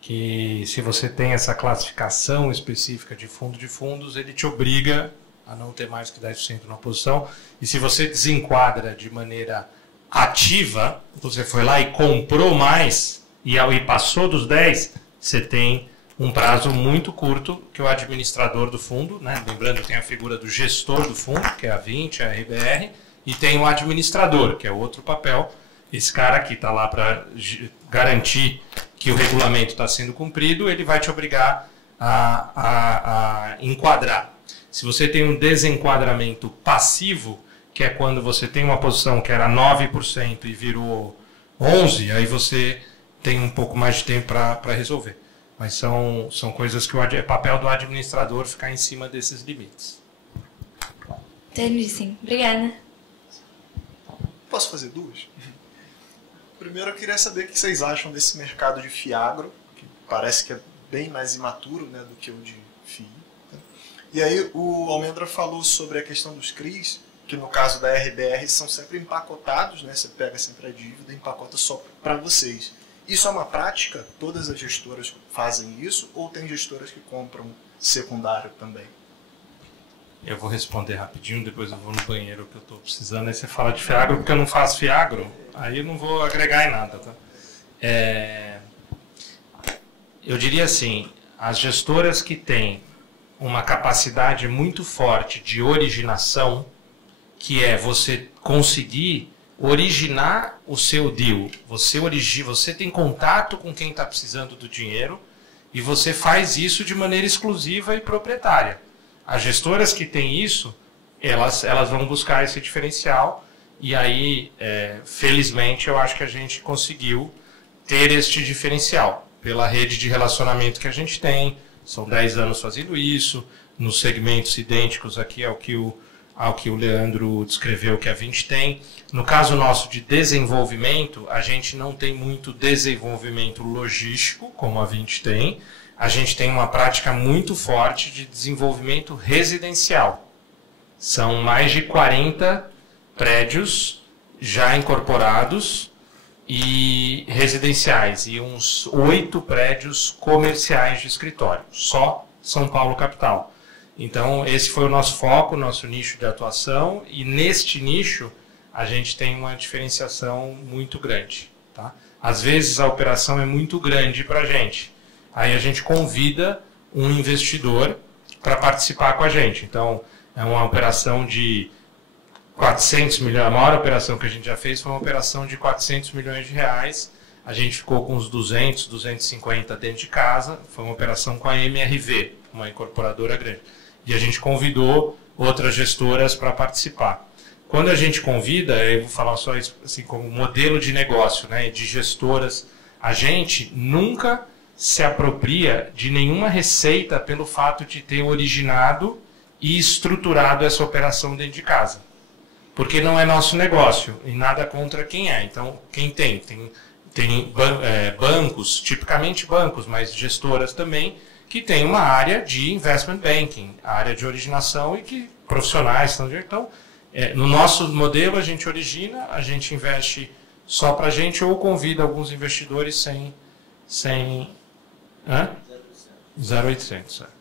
que, se você tem essa classificação específica de fundo de fundos, ele te obriga a não ter mais que 10% na posição. E se você desenquadra de maneira ativa, você foi lá e comprou mais e passou dos 10%, você tem um prazo muito curto que o administrador do fundo, né? Lembrando, tem a figura do gestor do fundo, que é a 20, a RBR, e tem o administrador, que é outro papel. Esse cara aqui está lá para garantir que o regulamento está sendo cumprido, ele vai te obrigar a enquadrar. Se você tem um desenquadramento passivo, que é quando você tem uma posição que era 9% e virou 11%, aí você tem um pouco mais de tempo para resolver. Mas são coisas que é papel do administrador ficar em cima desses limites. Entendi, sim. Obrigada. Posso fazer duas? Primeiro, eu queria saber o que vocês acham desse mercado de FIAGRO, que parece que é bem mais imaturo, né, do que o de FII. Né? E aí o Almendra falou sobre a questão dos CRIs, que no caso da RBR são sempre empacotados, né? Você pega sempre a dívida e empacota só para vocês. Isso é uma prática? Todas as gestoras fazem isso? Ou tem gestoras que compram secundário também? Eu vou responder rapidinho, depois eu vou no banheiro que eu estou precisando. Aí você fala de FIAGRO, porque eu não faço FIAGRO, aí eu não vou agregar em nada. Tá? Eu diria assim, as gestoras que têm uma capacidade muito forte de originação, que é você conseguir originar o seu deal. Você tem contato com quem está precisando do dinheiro e você faz isso de maneira exclusiva e proprietária. As gestoras que têm isso, elas vão buscar esse diferencial e aí, felizmente, eu acho que a gente conseguiu ter este diferencial pela rede de relacionamento que a gente tem. São 10 anos fazendo isso, nos segmentos idênticos aqui ao que o Leandro descreveu que a 20 tem. No caso nosso de desenvolvimento, a gente não tem muito desenvolvimento logístico, como a 20 tem. A gente tem uma prática muito forte de desenvolvimento residencial. São mais de 40 prédios já incorporados e residenciais, e uns 8 prédios comerciais de escritório, só São Paulo capital. Então, esse foi o nosso foco, nosso nicho de atuação, e neste nicho a gente tem uma diferenciação muito grande. Tá? Às vezes a operação é muito grande para a gente, aí a gente convida um investidor para participar com a gente. Então, é uma operação de 400 milhões, a maior operação que a gente já fez foi uma operação de 400 milhões de reais, a gente ficou com uns 200, 250 dentro de casa, foi uma operação com a MRV, uma incorporadora grande. E a gente convidou outras gestoras para participar. Quando a gente convida, eu vou falar só isso assim, como modelo de negócio, né, de gestoras, a gente nunca se apropria de nenhuma receita pelo fato de ter originado e estruturado essa operação dentro de casa. Porque não é nosso negócio, e nada contra quem é. Então, quem tem tem bancos, tipicamente bancos, mas gestoras também, que tem uma área de investment banking, área de originação e que profissionais estão de... Então, no nosso modelo, a gente origina, a gente investe só para a gente ou convida alguns investidores sem 0,800.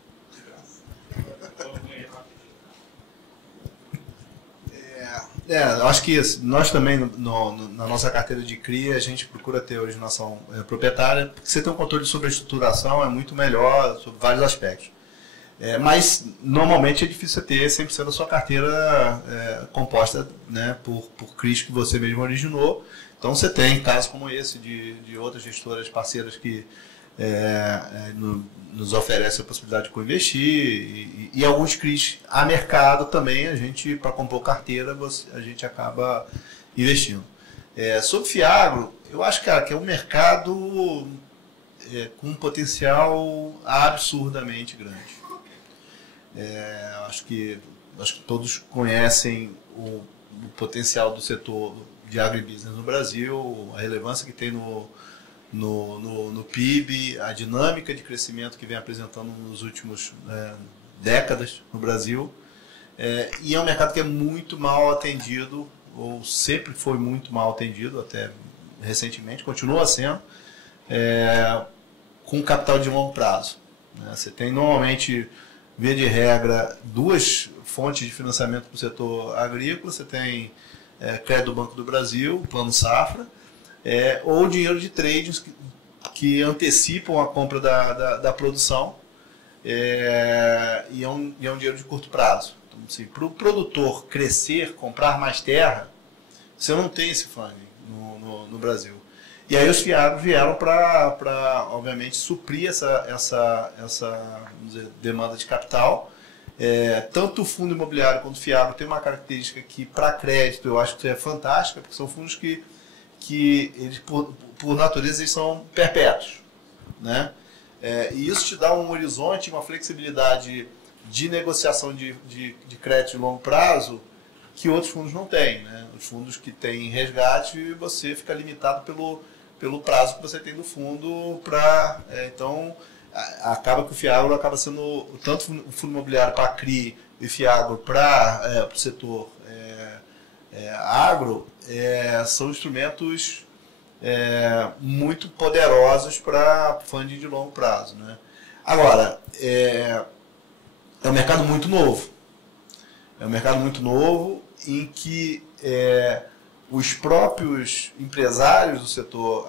Eu acho que nós também, na nossa carteira de CRI, a gente procura ter originação proprietária, porque você tem um controle sobre a estruturação, é muito melhor sobre vários aspectos. Mas, normalmente, é difícil você ter 100% da sua carteira composta, né, por CRIs que você mesmo originou. Então, você tem casos como esse de outras gestoras parceiras que nos oferecem a possibilidade de co-investir e alguns CRIs a mercado também, a gente, para compor carteira, a gente acaba investindo. Sobre FIAGRO, eu acho, cara, que é um mercado com um potencial absurdamente grande. Acho que todos conhecem o potencial do setor de agribusiness no Brasil, a relevância que tem no PIB, a dinâmica de crescimento que vem apresentando nos últimos décadas no Brasil. E é um mercado que é muito mal atendido, ou sempre foi muito mal atendido, até recentemente, continua sendo, com capital de longo prazo. Você tem normalmente, via de regra, duas fontes de financiamento para o setor agrícola. Você tem crédito do Banco do Brasil, o Plano Safra, ou dinheiro de trades que antecipam a compra da produção, e é um dinheiro de curto prazo. Então, assim, para o produtor crescer, comprar mais terra, você não tem esse funding no Brasil. E aí os FIAGROs vieram para, obviamente, suprir essa vamos dizer, demanda de capital. Tanto o fundo imobiliário quanto o FIAGRO tem uma característica que, para crédito, eu acho que é fantástica, porque são fundos que eles, por natureza, eles são perpétuos, né? E isso te dá um horizonte, uma flexibilidade de negociação de crédito de longo prazo que outros fundos não têm, né? Os fundos que têm resgate, você fica limitado pelo prazo que você tem do fundo para... então, acaba que o FIAGRO acaba sendo, tanto o fundo imobiliário para a CRI e FIAGRO para o setor agro, são instrumentos muito poderosos para funding de longo prazo, né? Agora, é um mercado muito novo. É um mercado muito novo em que os próprios empresários do setor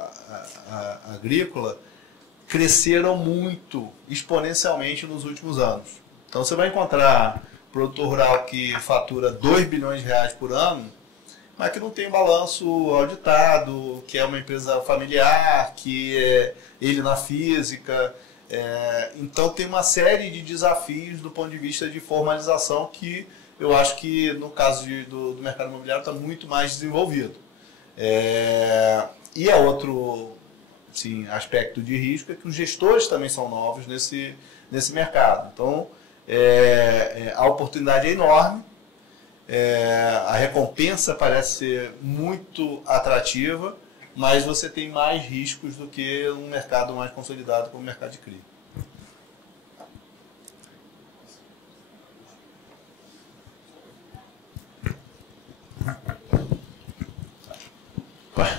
agrícola cresceram muito, exponencialmente nos últimos anos. Então você vai encontrar produtor rural que fatura 2 bilhões de reais por ano, mas que não tem balanço auditado, que é uma empresa familiar, que é ele na física. Então tem uma série de desafios do ponto de vista de formalização que eu acho que no caso do mercado imobiliário está muito mais desenvolvido. E outro aspecto de risco é que os gestores também são novos nesse mercado. Então a oportunidade é enorme. A recompensa parece ser muito atrativa, mas você tem mais riscos do que um mercado mais consolidado como o mercado de CRI.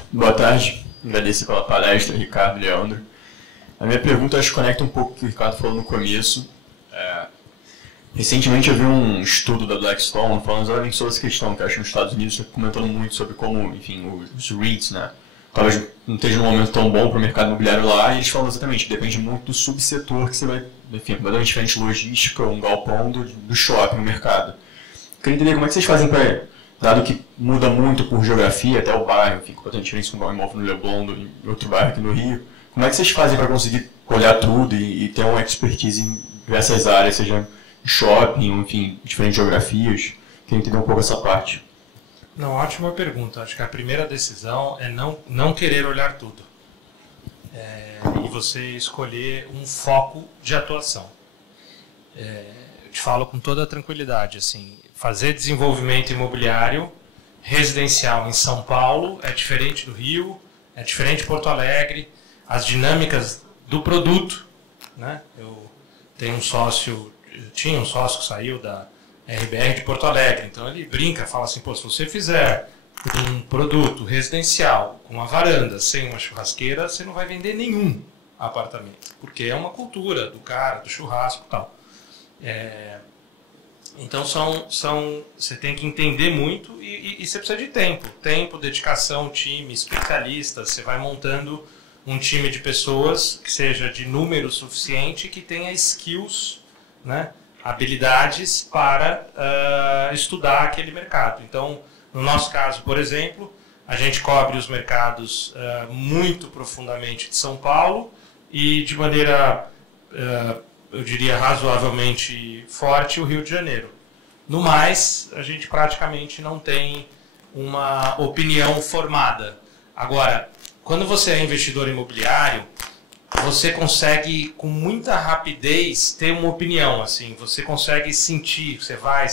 Boa tarde, agradeço pela palestra, Ricardo e Leandro. A minha pergunta acho que conecta um pouco com o que o Ricardo falou no começo. Recentemente eu vi um estudo da Blackstone falando exatamente sobre essa questão, que eu acho que nos Estados Unidos está comentando muito sobre como, enfim, os REITs, né, talvez não esteja num momento tão bom para o mercado imobiliário lá, e eles falam exatamente que depende muito do subsetor que você vai, enfim, completamente diferente logística, um galpão do shopping, no mercado. Eu queria entender como é que vocês fazem para, dado que muda muito por geografia, até o bairro, enfim, completamente diferente de um imóvel no Leblon, em outro bairro aqui no Rio, como é que vocês fazem para conseguir olhar tudo e ter uma expertise em diversas áreas, seja shopping, enfim, diferentes geografias? Queria entender um pouco essa parte. Não, ótima pergunta. Acho que a primeira decisão é não querer olhar tudo. E você escolher um foco de atuação. Eu te falo com toda a tranquilidade, assim, fazer desenvolvimento imobiliário residencial em São Paulo é diferente do Rio, É diferente de Porto Alegre, as dinâmicas do produto, né? Eu tenho um sócio, tinha um sócio que saiu da RBR de Porto Alegre, então ele brinca, fala assim, pô, se você fizer um produto residencial com uma varanda sem uma churrasqueira, você não vai vender nenhum apartamento, porque é uma cultura do cara, do churrasco e tal. Então você tem que entender muito e você precisa de tempo, dedicação, time, especialistas. Você vai montando um time de pessoas que seja de número suficiente, que tenha skills, né, habilidades para estudar aquele mercado. Então, no nosso caso, por exemplo, a gente cobre os mercados muito profundamente de São Paulo e de maneira, eu diria, razoavelmente forte, o Rio de Janeiro. No mais, a gente praticamente não tem uma opinião formada. Agora, quando você é investidor imobiliário, você consegue, com muita rapidez, ter uma opinião. Assim, você consegue sentir,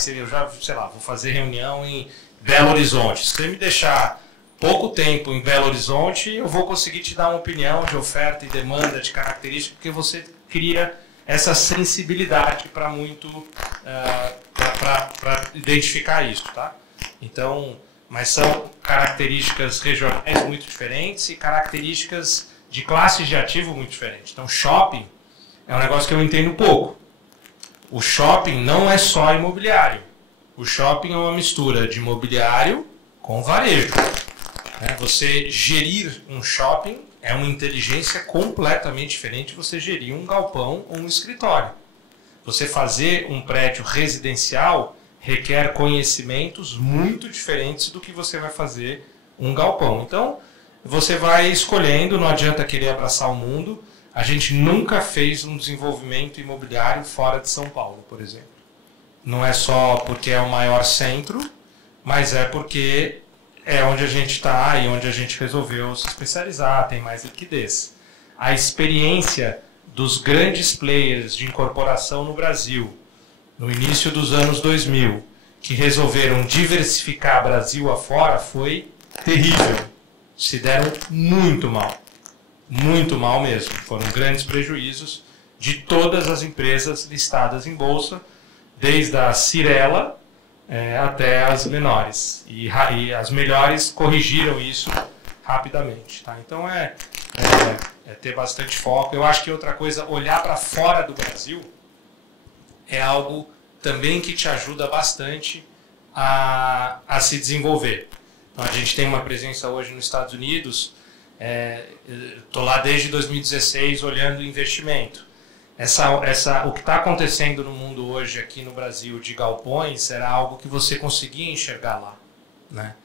eu já, sei lá, vou fazer reunião em Belo Horizonte. Se você me deixar pouco tempo em Belo Horizonte, eu vou conseguir te dar uma opinião de oferta e demanda, de característica, porque você cria essa sensibilidade para para identificar isso, tá? Então, mas são características regionais muito diferentes e características de classes de ativo muito diferentes. Então, shopping é um negócio que eu entendo pouco. O shopping não é só imobiliário. O shopping é uma mistura de imobiliário com varejo. Você gerir um shopping é uma inteligência completamente diferente de você gerir um galpão ou um escritório. Você fazer um prédio residencial requer conhecimentos muito diferentes do que você vai fazer um galpão. Então, você vai escolhendo, não adianta querer abraçar o mundo. A gente nunca fez um desenvolvimento imobiliário fora de São Paulo, por exemplo. Não é só porque é o maior centro, mas é porque é onde a gente está e onde a gente resolveu se especializar, tem mais liquidez. A experiência dos grandes players de incorporação no Brasil, no início dos anos 2000, que resolveram diversificar Brasil afora, foi terrível. Se deram muito mal mesmo. Foram grandes prejuízos de todas as empresas listadas em bolsa, desde a Cirela até as menores. E as melhores corrigiram isso rapidamente. Tá? Então é ter bastante foco. Eu acho que outra coisa, olhar para fora do Brasil é algo também que te ajuda bastante a se desenvolver. Então, a gente tem uma presença hoje nos Estados Unidos. Estou lá desde 2016 olhando investimento. O que está acontecendo no mundo hoje aqui no Brasil de galpões era algo que você conseguia enxergar lá, né?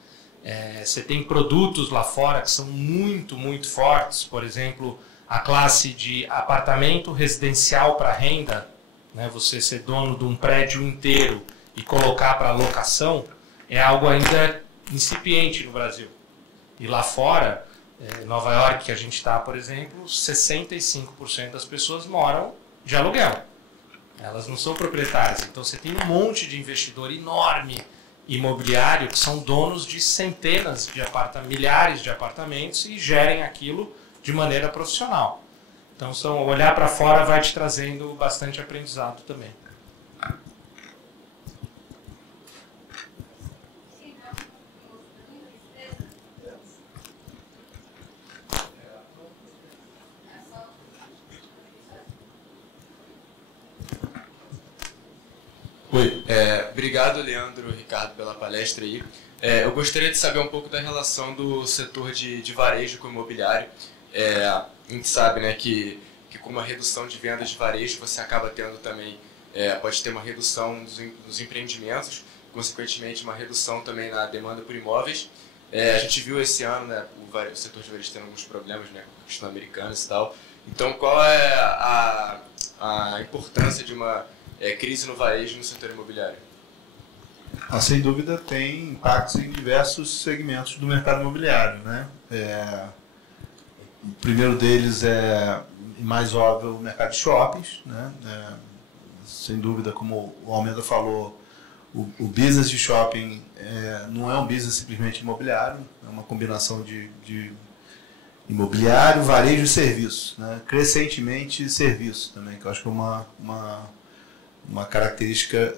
Você tem produtos lá fora que são muito, muito fortes. Por exemplo, a classe de apartamento residencial para renda, né? Você ser dono de um prédio inteiro e colocar para locação é algo ainda incipiente no Brasil. E lá fora, Nova York, que a gente está, por exemplo, 65% das pessoas moram de aluguel. Elas não são proprietárias. Então você tem um monte de investidor enorme imobiliário que são donos de centenas de milhares de apartamentos e gerem aquilo de maneira profissional. Então olhar para fora vai te trazendo bastante aprendizado também. Oi, obrigado, Leandro e Ricardo, pela palestra aí. Eu gostaria de saber um pouco da relação do setor de varejo com o imobiliário. A gente sabe, né, que com uma redução de vendas de varejo você acaba tendo também, pode ter uma redução dos empreendimentos, consequentemente uma redução também na demanda por imóveis. A gente viu esse ano, né, o setor de varejo tendo alguns problemas, né, com a questão americana e tal. Então, qual é a importância de uma crise no varejo no setor imobiliário? Sem dúvida tem impactos em diversos segmentos do mercado imobiliário, né? O primeiro deles é, mais óbvio, o mercado de shoppings, né? Sem dúvida, como o Almeida falou, o business de shopping não é um business simplesmente imobiliário, é uma combinação de imobiliário, varejo e serviço, né? Crescentemente serviço também, que eu acho que é uma característica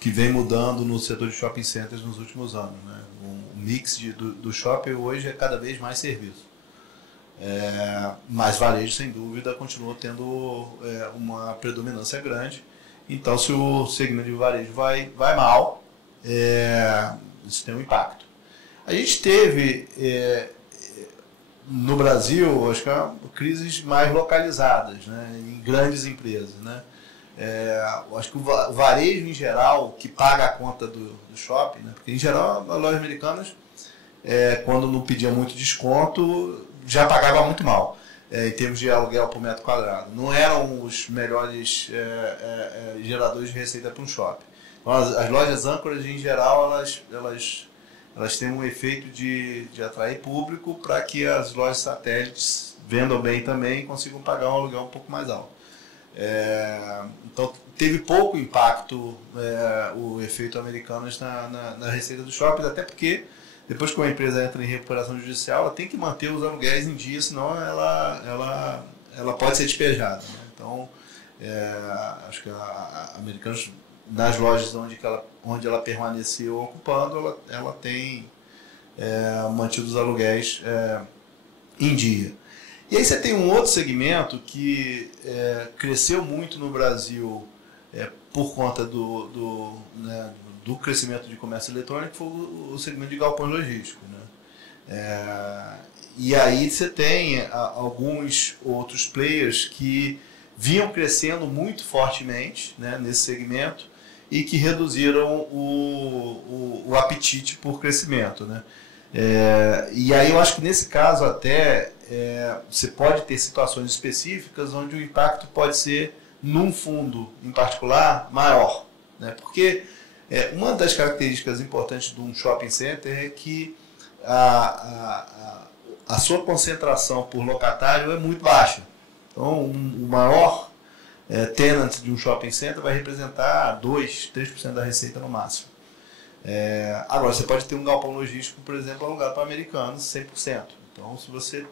que vem mudando no setor de shopping centers nos últimos anos, né? O mix do shopping hoje é cada vez mais serviço. Mas varejo, sem dúvida, continua tendo uma predominância grande. Então, se o segmento de varejo vai mal, isso tem um impacto. A gente teve, no Brasil, acho que crises mais localizadas, né, em grandes empresas, né? Acho que o varejo, em geral, que paga a conta do shopping, né, porque, em geral, as lojas americanas, quando não pedia muito desconto, já pagava muito mal, em termos de aluguel por metro quadrado. Não eram os melhores geradores de receita para um shopping. Então, as lojas âncoras, em geral, elas têm um efeito de atrair público para que as lojas satélites vendam bem também e consigam pagar um aluguel um pouco mais alto. Então, teve pouco impacto o efeito Americanas na receita do shopping, até porque depois que uma empresa entra em recuperação judicial, ela tem que manter os aluguéis em dia, senão ela pode ser despejada, né? Então, acho que a Americanas, nas lojas onde ela permaneceu ocupando, ela tem mantido os aluguéis em dia. E aí você tem um outro segmento que cresceu muito no Brasil por conta do crescimento de comércio eletrônico, foi o segmento de galpão logístico, né? E aí você tem alguns outros players que vinham crescendo muito fortemente, né, nesse segmento e que reduziram o apetite por crescimento, né? E aí eu acho que nesse caso até você pode ter situações específicas onde o impacto pode ser, num fundo em particular, maior, né? Porque uma das características importantes de um shopping center é que a sua concentração por locatário é muito baixa. Então, o maior tenant de um shopping center vai representar 2%, 3% da receita no máximo. Agora, você pode ter um galpão logístico, por exemplo, alugado para americanos, 100%. Então,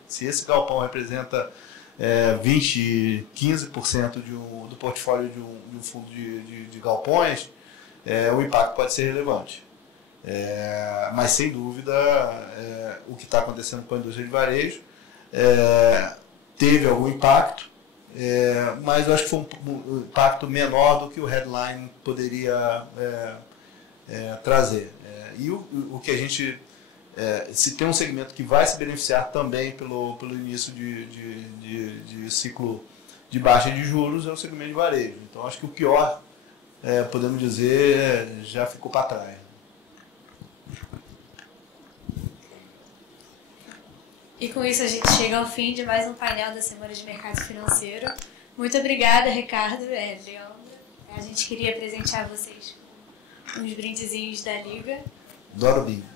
se esse galpão representa 20%, 15% do portfólio de um fundo de galpões, o impacto pode ser relevante. Mas, sem dúvida, o que está acontecendo com a indústria de varejo teve algum impacto, mas eu acho que foi um impacto menor do que o headline poderia trazer. E o que a gente... se tem um segmento que vai se beneficiar também pelo início de ciclo de baixa de juros, é o segmento de varejo. Então, acho que o pior, podemos dizer, já ficou para trás. E com isso a gente chega ao fim de mais um painel da Semana de Mercado Financeiro. Muito obrigada, Ricardo, Leandro. A gente queria presentear vocês com uns brindezinhos da Liga. Adoro bingo.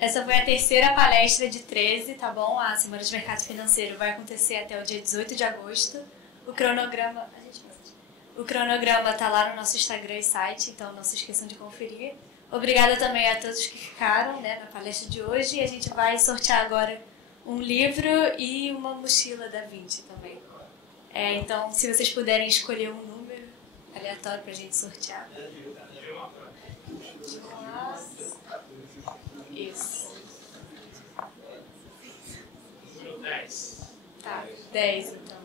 Essa foi a terceira palestra de 13, tá bom? A Semana de Mercado Financeiro vai acontecer até o dia 18 de agosto. O cronograma tá lá no nosso Instagram e site, então não se esqueçam de conferir. Obrigada também a todos que ficaram, né, na palestra de hoje. E a gente vai sortear agora um livro e uma mochila da Vinci também. Então, se vocês puderem escolher um número aleatório pra gente sortear. Isso. 10. Tá, 10 então.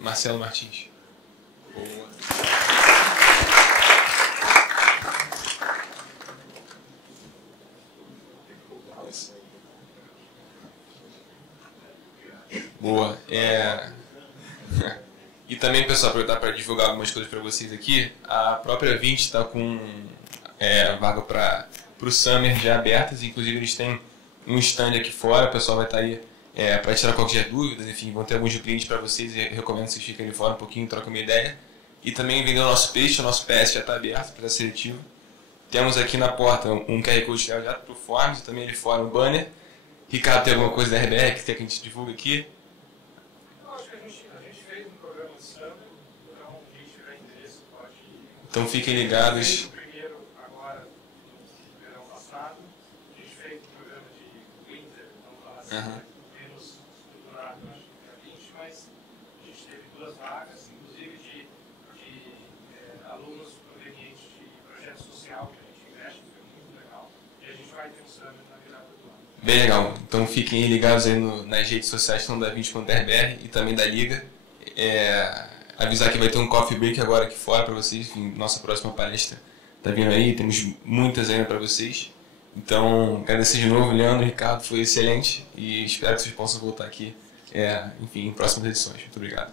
Marcelo Martins. também, pessoal, aproveitar para divulgar algumas coisas para vocês aqui. A própria 20 está com vaga para o Summer já abertas. Inclusive, eles têm um stand aqui fora. O pessoal vai estar aí para tirar qualquer dúvida. Enfim, vão ter alguns brindes para vocês. E eu recomendo que vocês fiquem ali fora um pouquinho, trocam uma ideia. E também vender o nosso peixe. O nosso PS já está aberto para seletivo. Temos aqui na porta um QR Code direto para o Forms. E também ali fora um banner. Ricardo, tem alguma coisa da RBR que quer que a gente divulgue aqui? Então fiquem ligados. Primeiro, agora, no verão passado, a gente fez um programa de winter, vamos falar assim, menos estruturado, acho que para 20, mas a gente teve 2 vagas, inclusive de alunos provenientes de projeto social que a gente investe, foi muito legal. E a gente vai ter um summit na virada do ano. Bem legal. Então fiquem ligados aí nas redes sociais, tanto da 20.RBR e também da Liga. Avisar que vai ter um coffee break agora aqui fora para vocês. Enfim, nossa próxima palestra está vindo aí, temos muitas ainda para vocês. Então, agradecer de novo, Leandro e Ricardo, foi excelente e espero que vocês possam voltar aqui, enfim, em próximas edições. Muito obrigado.